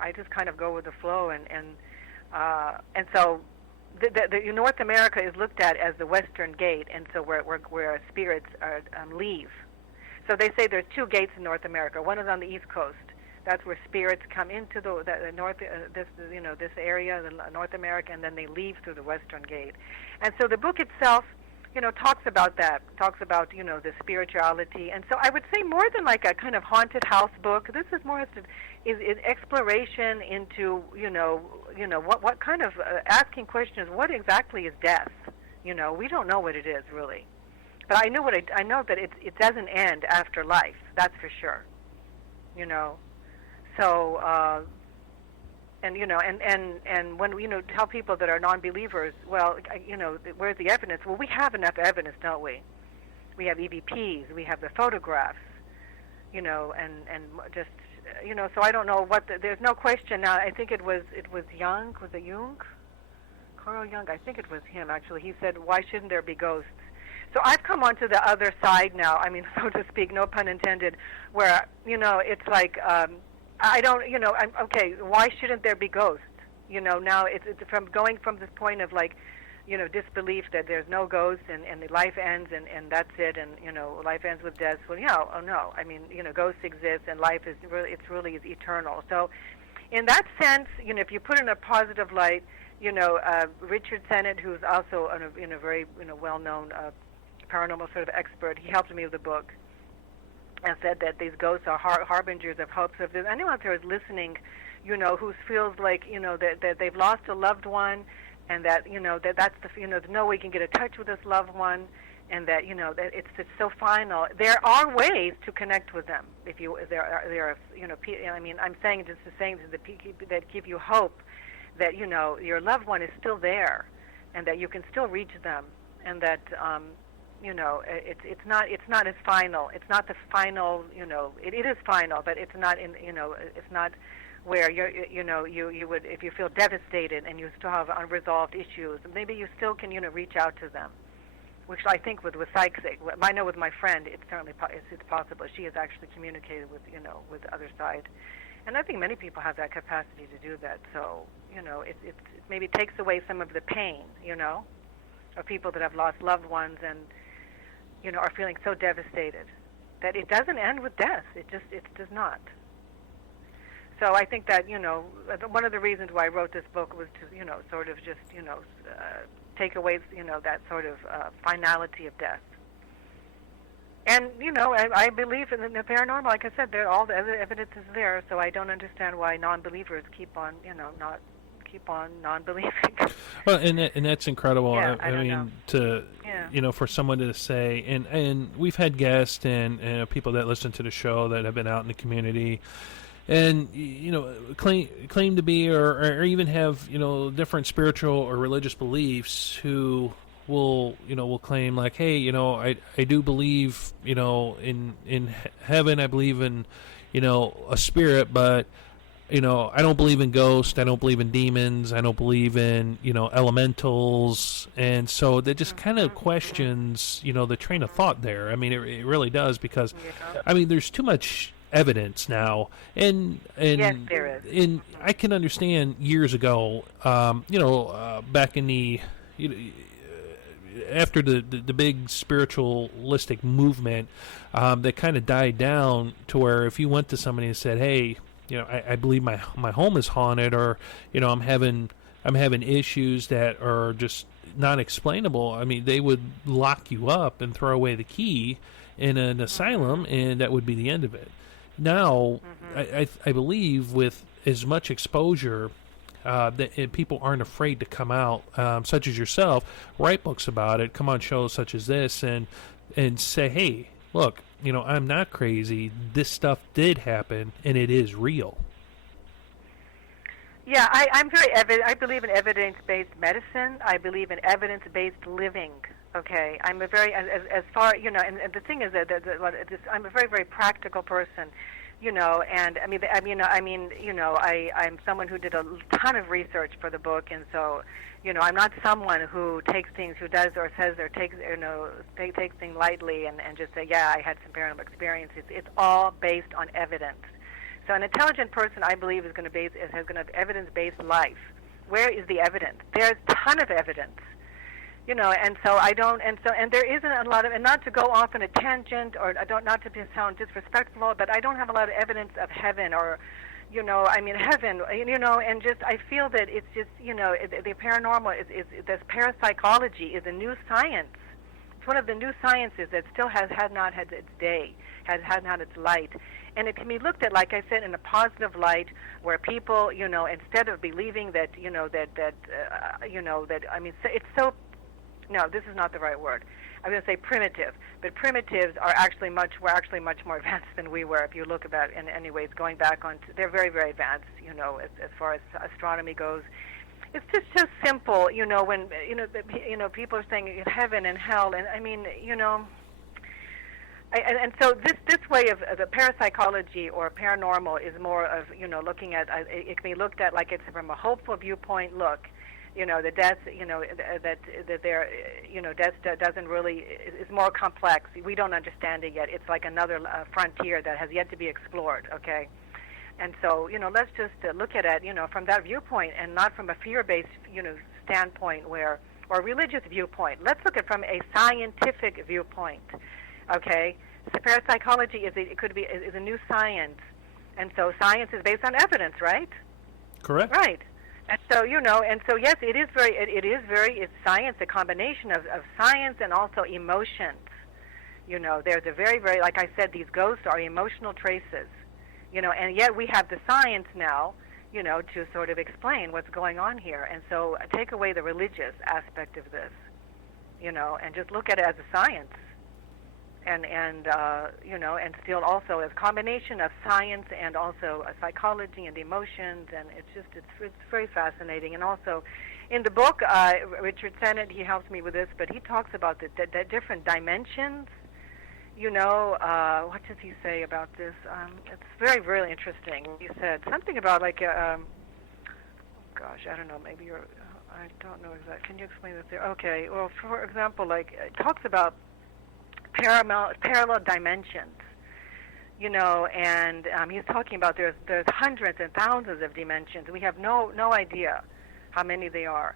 I just kind of go with the flow, and so the North America is looked at as the Western Gate, and so where spirits leave. So they say there's two gates in North America. One is on the East Coast. That's where spirits come into the north, this area, North America, and then they leave through the Western Gate. And so the book itself, talks about that, talks about, the spirituality. And so I would say more than like a kind of haunted house book, this is more is exploration into, what kind of asking questions, what exactly is death? We don't know what it is really. But I know that it doesn't end after life, that's for sure. So, and when we tell people that are non-believers, well, where's the evidence? Well, we have enough evidence, don't we? We have EVPs, we have the photographs, and just So I don't know there's no question now. I think it was Jung. Was it Jung? Carl Jung. I think it was him actually. He said, "Why shouldn't there be ghosts?" So I've come onto the other side now. I mean, so to speak, no pun intended. Where it's like. I don't, I'm okay. Why shouldn't there be ghosts? Now it's from going from this point of like, disbelief that there's no ghosts and the life ends and that's it, and life ends with death. Well, yeah, oh no. I mean, ghosts exist and life is really is eternal. So, in that sense, if you put in a positive light, Richard Sennett, who's also a very well-known paranormal sort of expert, he helped me with the book. And said that these ghosts are harbingers of hope. So if there's anyone out there who's listening, who feels like, that they've lost a loved one, and that, that's the, no way you can get in touch with this loved one, and that, that it's so final. There are ways to connect with them. If there are, I mean, I'm saying just the saying that give you hope that, your loved one is still there, and that you can still reach them, and that, it's not as final. It's not the final. It is final, but it's not in. It's not where you would, if you feel devastated and you still have unresolved issues, maybe you still can reach out to them, which I think with psychic. I know with my friend, it's certainly it's possible. She has actually communicated with with the other side, and I think many people have that capacity to do that. So it maybe takes away some of the pain of people that have lost loved ones and are feeling so devastated that it doesn't end with death. It does not. So I think that one of the reasons why I wrote this book was to sort of just take away that sort of finality of death. And I believe in the paranormal. Like I said, all the evidence is there. So I don't understand why non-believers keep on non-believing. Well, and that's incredible. Yeah, I mean, for someone to say, and we've had guests and people that listen to the show that have been out in the community, and claim to be or even have different spiritual or religious beliefs, who will claim like, hey, I do believe in heaven. I believe in a spirit, but I don't believe in ghosts. I don't believe in demons. I don't believe in, elementals. And so that just kind of questions, the train of thought there. I mean, it really does, because, I mean, there's too much evidence now. And yes, there is. And I can understand years ago, back in the, after the big spiritualistic movement, that kind of died down to where if you went to somebody and said, hey, I believe my home is haunted, or I'm having issues that are just not explainable. I mean, they would lock you up and throw away the key in an asylum, and that would be the end of it. Now, I believe with as much exposure, that people aren't afraid to come out, such as yourself, write books about it, come on shows such as this, and say, hey, look, I'm not crazy. This stuff did happen, and it is real. Yeah, I'm very I believe in evidence-based medicine. I believe in evidence-based living. Okay, I'm a very as far and the thing is that I'm a very, very practical person. And I'm someone who did a ton of research for the book, and so, I'm not someone who takes things, who does or says or takes things lightly and just say, yeah, I had some paranormal experiences. It's all based on evidence. So an intelligent person, I believe, is going to have evidence-based life. Where is the evidence? There's a ton of evidence. And so I don't, and there isn't a lot of, and not to go off on a tangent, or I don't, not to sound disrespectful, but I don't have a lot of evidence of heaven, or, heaven, and just, I feel that it's just, the paranormal this parapsychology is a new science. It's one of the new sciences that still has not had its day, has not its light. And it can be looked at, like I said, in a positive light, where people, instead of believing that, it's so, no, this is not the right word. I'm going to say primitive, but primitives are actually much more advanced than we were. If you look about, in any ways, going back on, they're very, very advanced. As far as astronomy goes, it's just simple. When people are saying heaven and hell, and and so this way of the parapsychology or paranormal is more of looking at, it can be looked at like it's from a hopeful viewpoint. Look, the death, that there, death doesn't really, is more complex. We don't understand it yet. It's like another frontier that has yet to be explored, okay? And so, let's just look at it, from that viewpoint, and not from a fear-based, standpoint or religious viewpoint. Let's look at it from a scientific viewpoint, okay? So parapsychology is a new science, and so science is based on evidence, right? Correct. Right. And so, yes, it's science, a combination of science and also emotions. There's a very, very, like I said, these ghosts are emotional traces, and yet we have the science now, to sort of explain what's going on here. And so take away the religious aspect of this, and just look at it as a science. And still also as a combination of science and also psychology and emotions, and it's very fascinating. And also, in the book, Richard Sennett, he helps me with this, but he talks about the different dimensions. What does he say about this? It's very, really interesting. He said something about like, I don't know, maybe I don't know exactly. Can you explain this there? Okay. Well, for example, like it talks about parallel dimensions, and he's talking about there's hundreds and thousands of dimensions. We have no idea how many they are.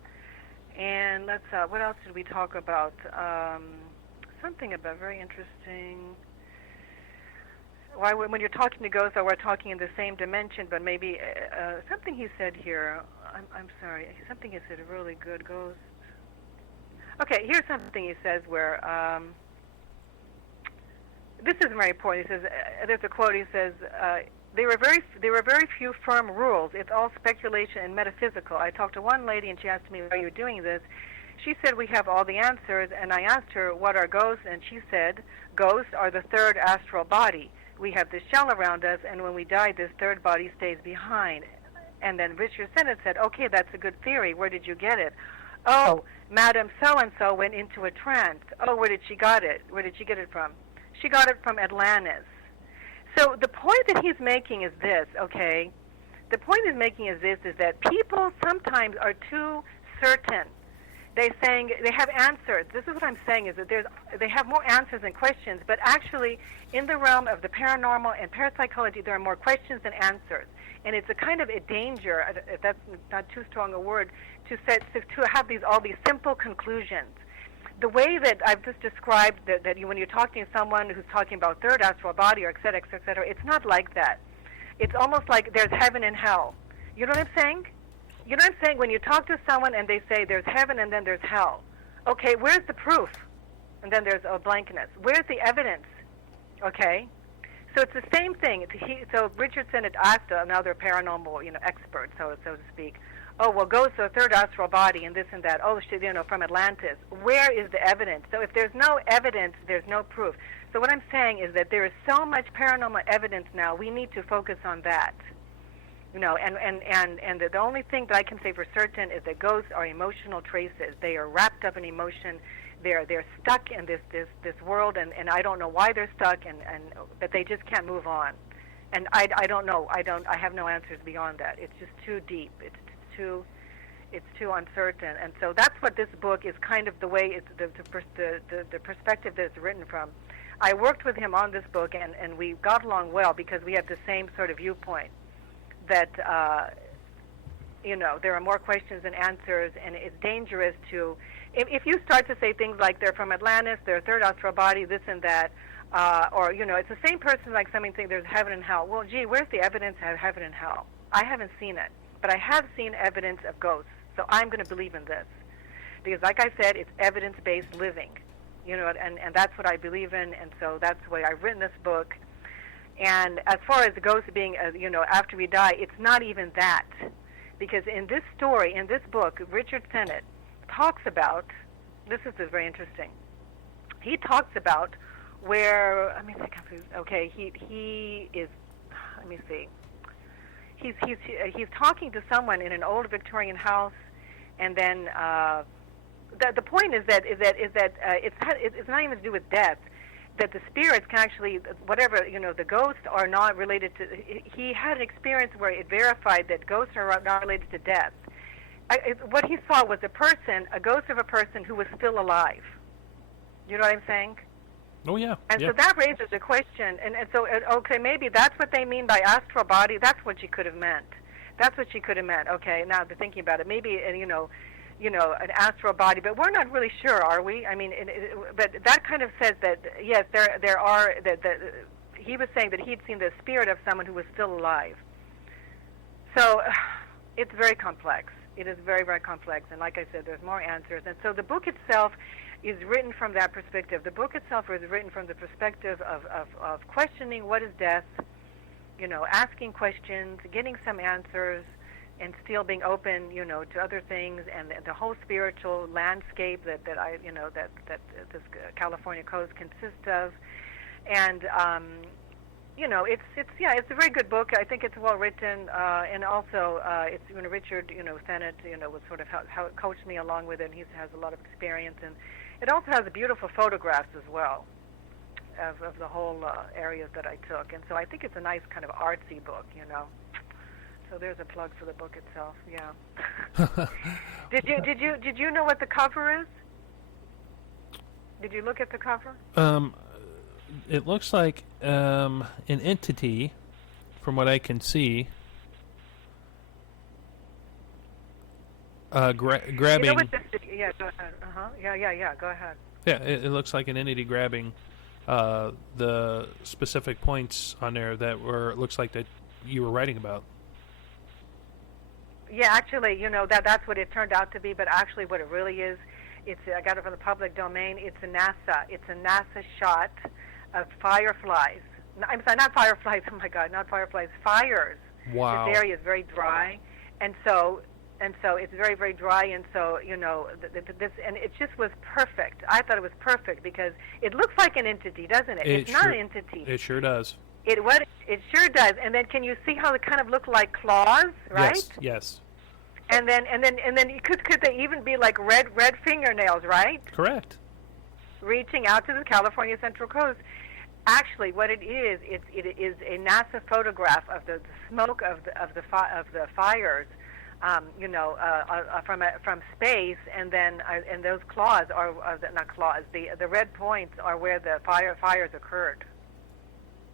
And let's what else did we talk about? Something about very interesting. Why when you're talking to ghosts, or we're talking in the same dimension, but maybe something he said here. I'm sorry. Something he said a really good ghost. Okay, here's something he says where. This is very important. He says, there's a quote. He says, there were very few firm rules. It's all speculation and metaphysical. I talked to one lady, and she asked me, why are you doing this? She said, we have all the answers, and I asked her, what are ghosts? And she said, ghosts are the third astral body. We have this shell around us, and when we die, this third body stays behind. And then Richard Sennett said, okay, that's a good theory. Where did you get it? Oh, Madam so-and-so went into a trance. Oh, where did she get it? Where did she get it from? She got it from Atlantis. So the point that he's making is this, okay? The point he's making is this, is that people sometimes are too certain. They're saying they have answers. This is what I'm saying, is that they have more answers than questions, but actually in the realm of the paranormal and parapsychology, there are more questions than answers. And it's a kind of a danger, if that's not too strong a word, to have all these simple conclusions. The way that I've just described, that when you're talking to someone who's talking about third astral body, or et cetera, it's not like that. It's almost like there's heaven and hell. You know what I'm saying? You know what I'm saying? When you talk to someone and they say there's heaven and then there's hell. Okay, where's the proof? And then there's a blankness. Where's the evidence? Okay? So it's the same thing. So Richard Sennett asked another paranormal, expert, so to speak, oh, well, ghosts are third astral body and this and that. Oh, from Atlantis. Where is the evidence? So if there's no evidence, there's no proof. So what I'm saying is that there is so much paranormal evidence now, we need to focus on that. And the only thing that I can say for certain is that ghosts are emotional traces. They are wrapped up in emotion. They're stuck in this world, and I don't know why they're stuck, but they just can't move on. And I don't know. I have no answers beyond that. It's just too deep. It's too uncertain, and so that's what this book is kind of the way it's the perspective that it's written from. I worked with him on this book, and we got along well because we had the same sort of viewpoint that there are more questions than answers, and it's dangerous to if you start to say things like they're from Atlantis, they're a third astral body, this and that, or, you know, it's the same person like somebody saying there's heaven and hell. Well, gee, where's the evidence of heaven and hell? I haven't seen it, but I have seen evidence of ghosts, so I'm going to believe in this. Because like I said, it's evidence-based living, you know, and that's what I believe in, and so that's why I've written this book. And as far as the ghosts being, you know, after we die, it's not even that. Because in this story, in this book, Richard Sennett talks about, this is very interesting, he talks about where, let me think, okay, he is, let me see, he's talking to someone in an old Victorian house, and then the point is that it's not even to do with death, that the spirits can actually, whatever, you know, the ghosts are not related to, he had an experience where it verified that ghosts are not related to death. What he saw was a ghost of a person who was still alive. You know what I'm saying? Oh, yeah. And so that raises a question. And so, okay, maybe that's what they mean by astral body. That's what she could have meant. That's what she could have meant. Okay, now thinking about it, maybe, you know, an astral body, but we're not really sure, are we? I mean, but that kind of says that, yes, there are, that he was saying that he'd seen the spirit of someone who was still alive. So it's very complex. It is very, very complex, and like I said, there's more answers. And so the book itself is written from that perspective. The book itself is written from the perspective of questioning what is death, you know, asking questions, getting some answers, and still being open, you know, to other things, and the whole spiritual landscape that this California coast consists of. And you know, it's a very good book. I think it's well written, and also it's, you know, Richard, you know, Sennett, you know, was sort of how it coached me along with it. And he has a lot of experience, and it also has beautiful photographs as well of the whole areas that I took. And so I think it's a nice kind of artsy book, you know. So there's a plug for the book itself. Yeah. Did you know what the cover is? Did you look at the cover? It looks like an entity, from what I can see, grabbing. You know what this, yeah, go ahead. Yeah. Go ahead. Yeah, it looks like an entity grabbing the specific points on there that were. It looks like that you were writing about. Yeah, actually, you know, that's what it turned out to be. But actually, what it really is, I got it from the public domain. It's a NASA shot of fireflies. I'm sorry, not fireflies. Oh my God, not fireflies. Fires. Wow. This area is very dry, and so it's very, very dry, and so, you know, this, and it just was perfect. I thought it was perfect because it looks like an entity, doesn't it? It's not an entity. It sure does. It sure does. And then can you see how they kind of look like claws, right? Yes. And then could they even be like red fingernails, right? Correct. Reaching out to the California Central Coast. Actually, what it is a NASA photograph of the smoke of the fires, you know, from space, and then and those claws are not claws. The red points are where the fires occurred.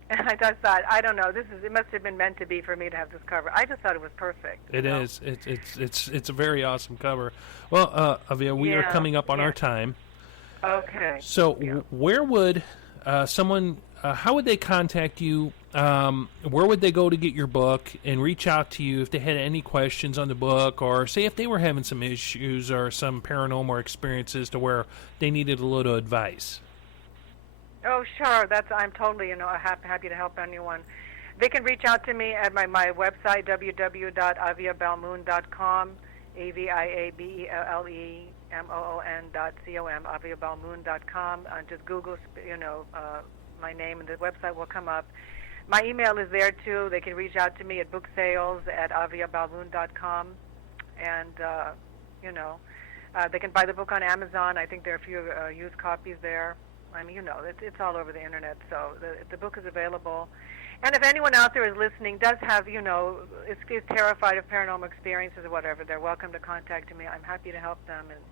And I just thought, I don't know, it must have been meant to be for me to have this cover. I just thought it was perfect. It is. It's a very awesome cover. Well, Avia, we are coming up on our time. Okay. So where would someone, how would they contact you? Where would they go to get your book and reach out to you if they had any questions on the book, or say if they were having some issues or some paranormal experiences to where they needed a little advice? Oh, sure. I'm totally, you know, happy to help anyone. They can reach out to me at my website, www.aviabellemoon.com, AVIABELLEMOON.com, aviabellemoon.com. Just Google, you know, my name, and the website will come up. My email is there, too. They can reach out to me at booksales@aviabellemoon.com. And, you know, they can buy the book on Amazon. I think there are a few used copies there. I mean, you know, it's all over the internet, so the book is available. And if anyone out there is listening does have, you know, is terrified of paranormal experiences or whatever, they're welcome to contact me. I'm happy to help them. And,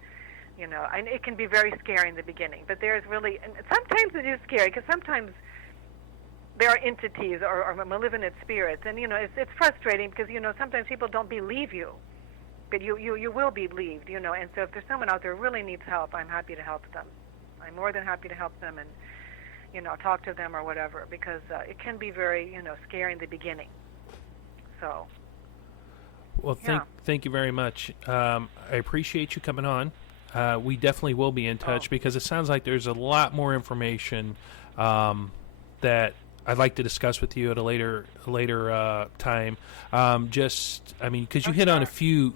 you know, and it can be very scary in the beginning, but there's really, and sometimes it is scary because sometimes there are entities or malevolent spirits, and, you know, it's frustrating because, you know, sometimes people don't believe you. but you will be believed, And so if there's someone out there who really needs help, I'm happy to help them. I'm more than happy to help them and, talk to them or whatever, because it can be very, scary in the beginning. So. Well, thank you very much. I appreciate you coming on. We definitely will be in touch because it sounds like there's a lot more information that I'd like to discuss with you at a later time. Because you hit on a few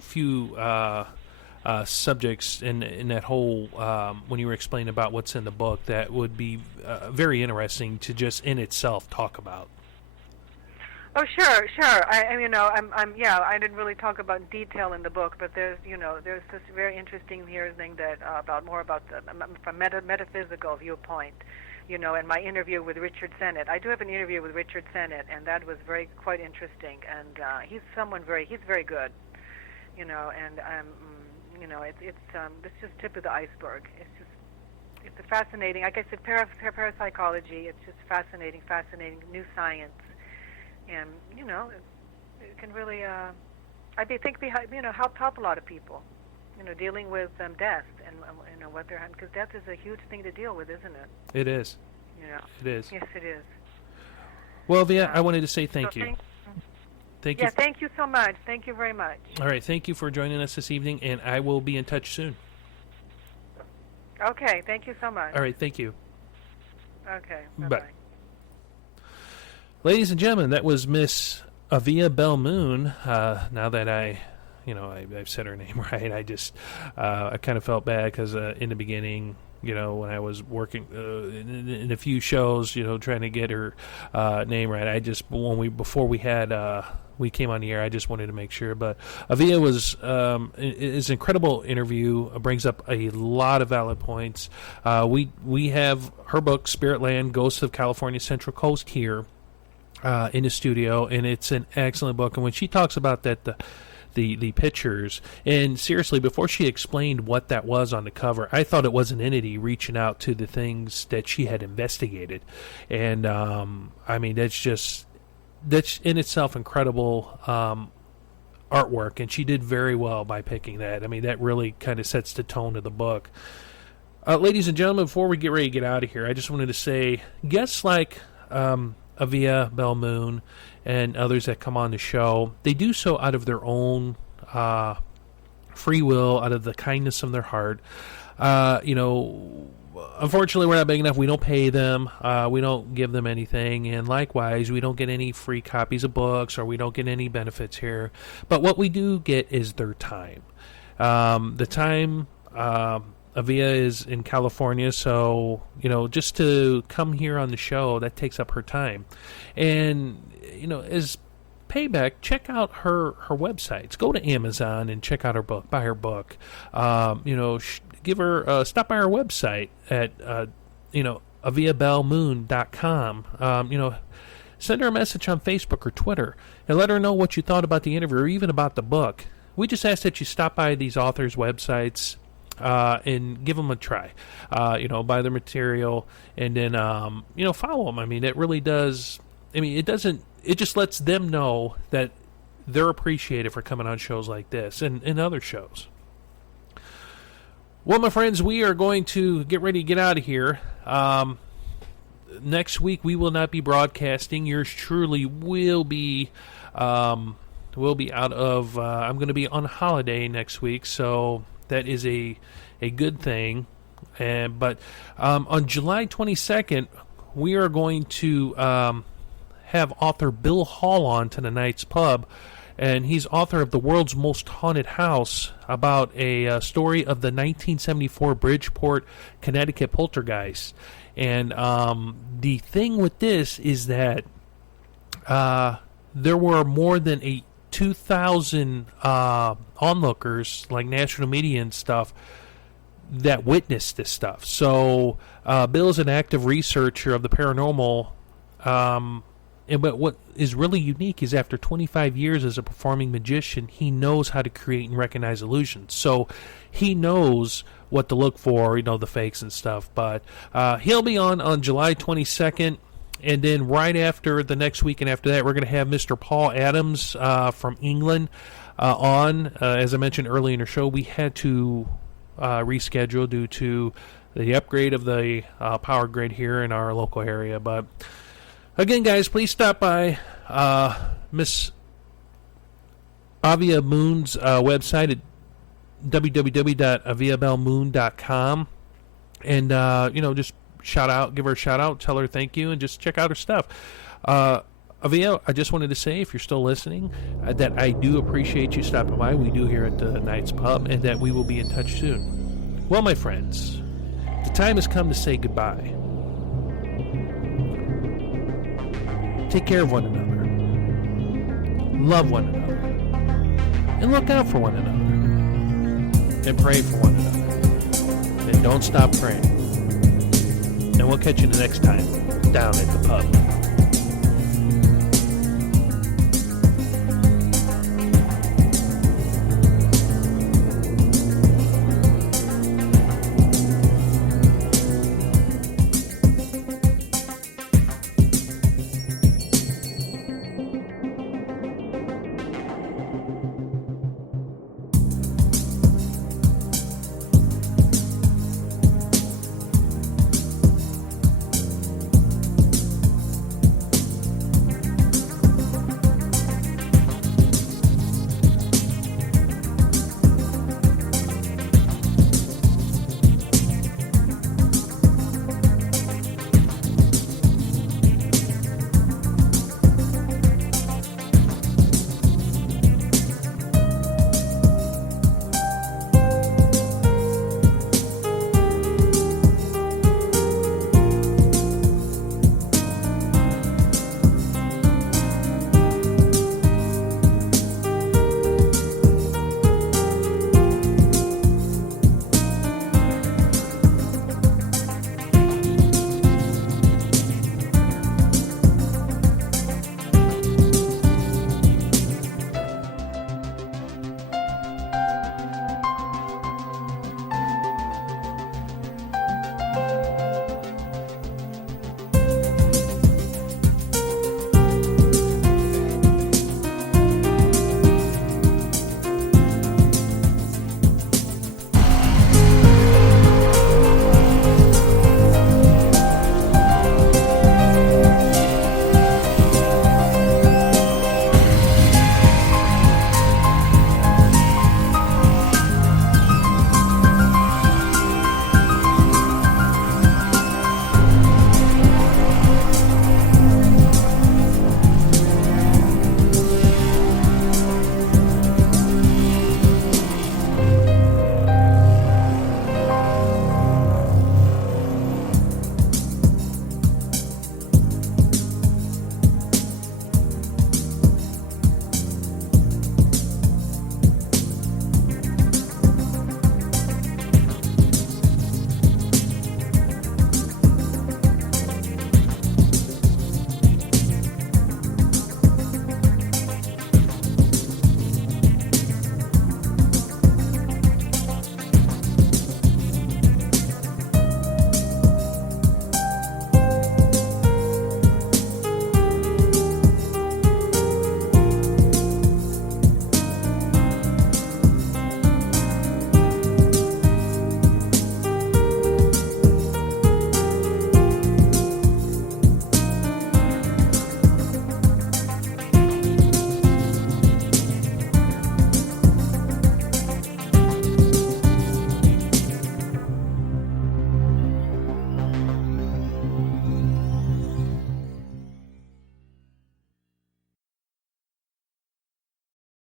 subjects in that whole when you were explaining about what's in the book that would be very interesting to just in itself talk about. Oh, sure. I didn't really talk about detail in the book, but there's this very interesting thing that from metaphysical viewpoint, and my interview with Richard Sennett. I do have an interview with Richard Sennett, and that was quite interesting. And he's very good, and it's just tip of the iceberg. It's a fascinating, like I said, parapsychology. It's just fascinating new science. And it can really, help a lot of people, dealing with death and what they're having, because death is a huge thing to deal with, isn't it? It is. It is. Yes, it is. Well, Via, I wanted to say thank you. Thank you. Yeah, thank you so much. Thank you very much. All right, thank you for joining us this evening, and I will be in touch soon. Okay, thank you so much. All right, thank you. Okay, bye-bye. Bye. Ladies and gentlemen, that was Miss Avia Belle Moon. Now that I've said her name right, I kind of felt bad because in the beginning, when I was working in a few shows, trying to get her name right, before we came on the air, I just wanted to make sure. But Avia is an incredible interview. Brings up a lot of valid points. We have her book, Spiritland, Ghosts of California Central Coast, here in the studio, and it's an excellent book. And when she talks about that, the pictures, and seriously, before she explained what that was on the cover, I thought it was an entity reaching out to the things that she had investigated. And that's in itself incredible artwork, and she did very well by picking that. I mean, that really kind of sets the tone of the book. Ladies and gentlemen, before we get ready to get out of here, I just wanted to say, guests like Avia Belle Moon and others that come on the show, they do so out of their own free will, out of the kindness of their heart. Unfortunately, we're not big enough. We don't pay them. We don't give them anything. And likewise, we don't get any free copies of books, or we don't get any benefits here. But what we do get is their time. The time... Avia is in California, so, just to come here on the show, that takes up her time. And, as payback, check out her websites. Go to Amazon and check out her book, buy her book. Give her, stop by her website at, aviabellemoon.com. Send her a message on Facebook or Twitter and let her know what you thought about the interview or even about the book. We just ask that you stop by these authors' websites, and give them a try, buy their material, and then, follow them. I mean, it really does. I mean, it just lets them know that they're appreciated for coming on shows like this and other shows. Well, my friends, we are going to get ready to get out of here. Next week, we will not be broadcasting. Yours truly will be out of, I'm going to be on holiday next week, so that is a good thing. But on July 22nd, we are going to have author Bill Hall on to the Night's Pub, and he's author of The World's Most Haunted House, about a story of the 1974 Bridgeport, Connecticut poltergeist. And the thing with this is that there were more than 2,000 onlookers, like national media and stuff, that witnessed this stuff. So Bill's an active researcher of the paranormal, but what is really unique is after 25 years as a performing magician, he knows how to create and recognize illusions. So he knows what to look for, the fakes and stuff. But he'll be on July 22nd. And then right after the next week and after that, we're going to have Mr. Paul Adams from England. as I mentioned earlier in the show, we had to reschedule due to the upgrade of the power grid here in our local area. But again, guys, please stop by Miss Avia Moon's website at www.aviabellemoon.com, and just give her a shout out, tell her thank you, and just check out her stuff. Avia, I just wanted to say, if you're still listening, that I do appreciate you stopping by. We do here at the Knight's Pub, and that we will be in touch soon. Well, my friends, the time has come to say goodbye. Take care of one another, love one another, and look out for one another, and pray for one another, and don't stop praying. And we'll catch you the next time down at the pub.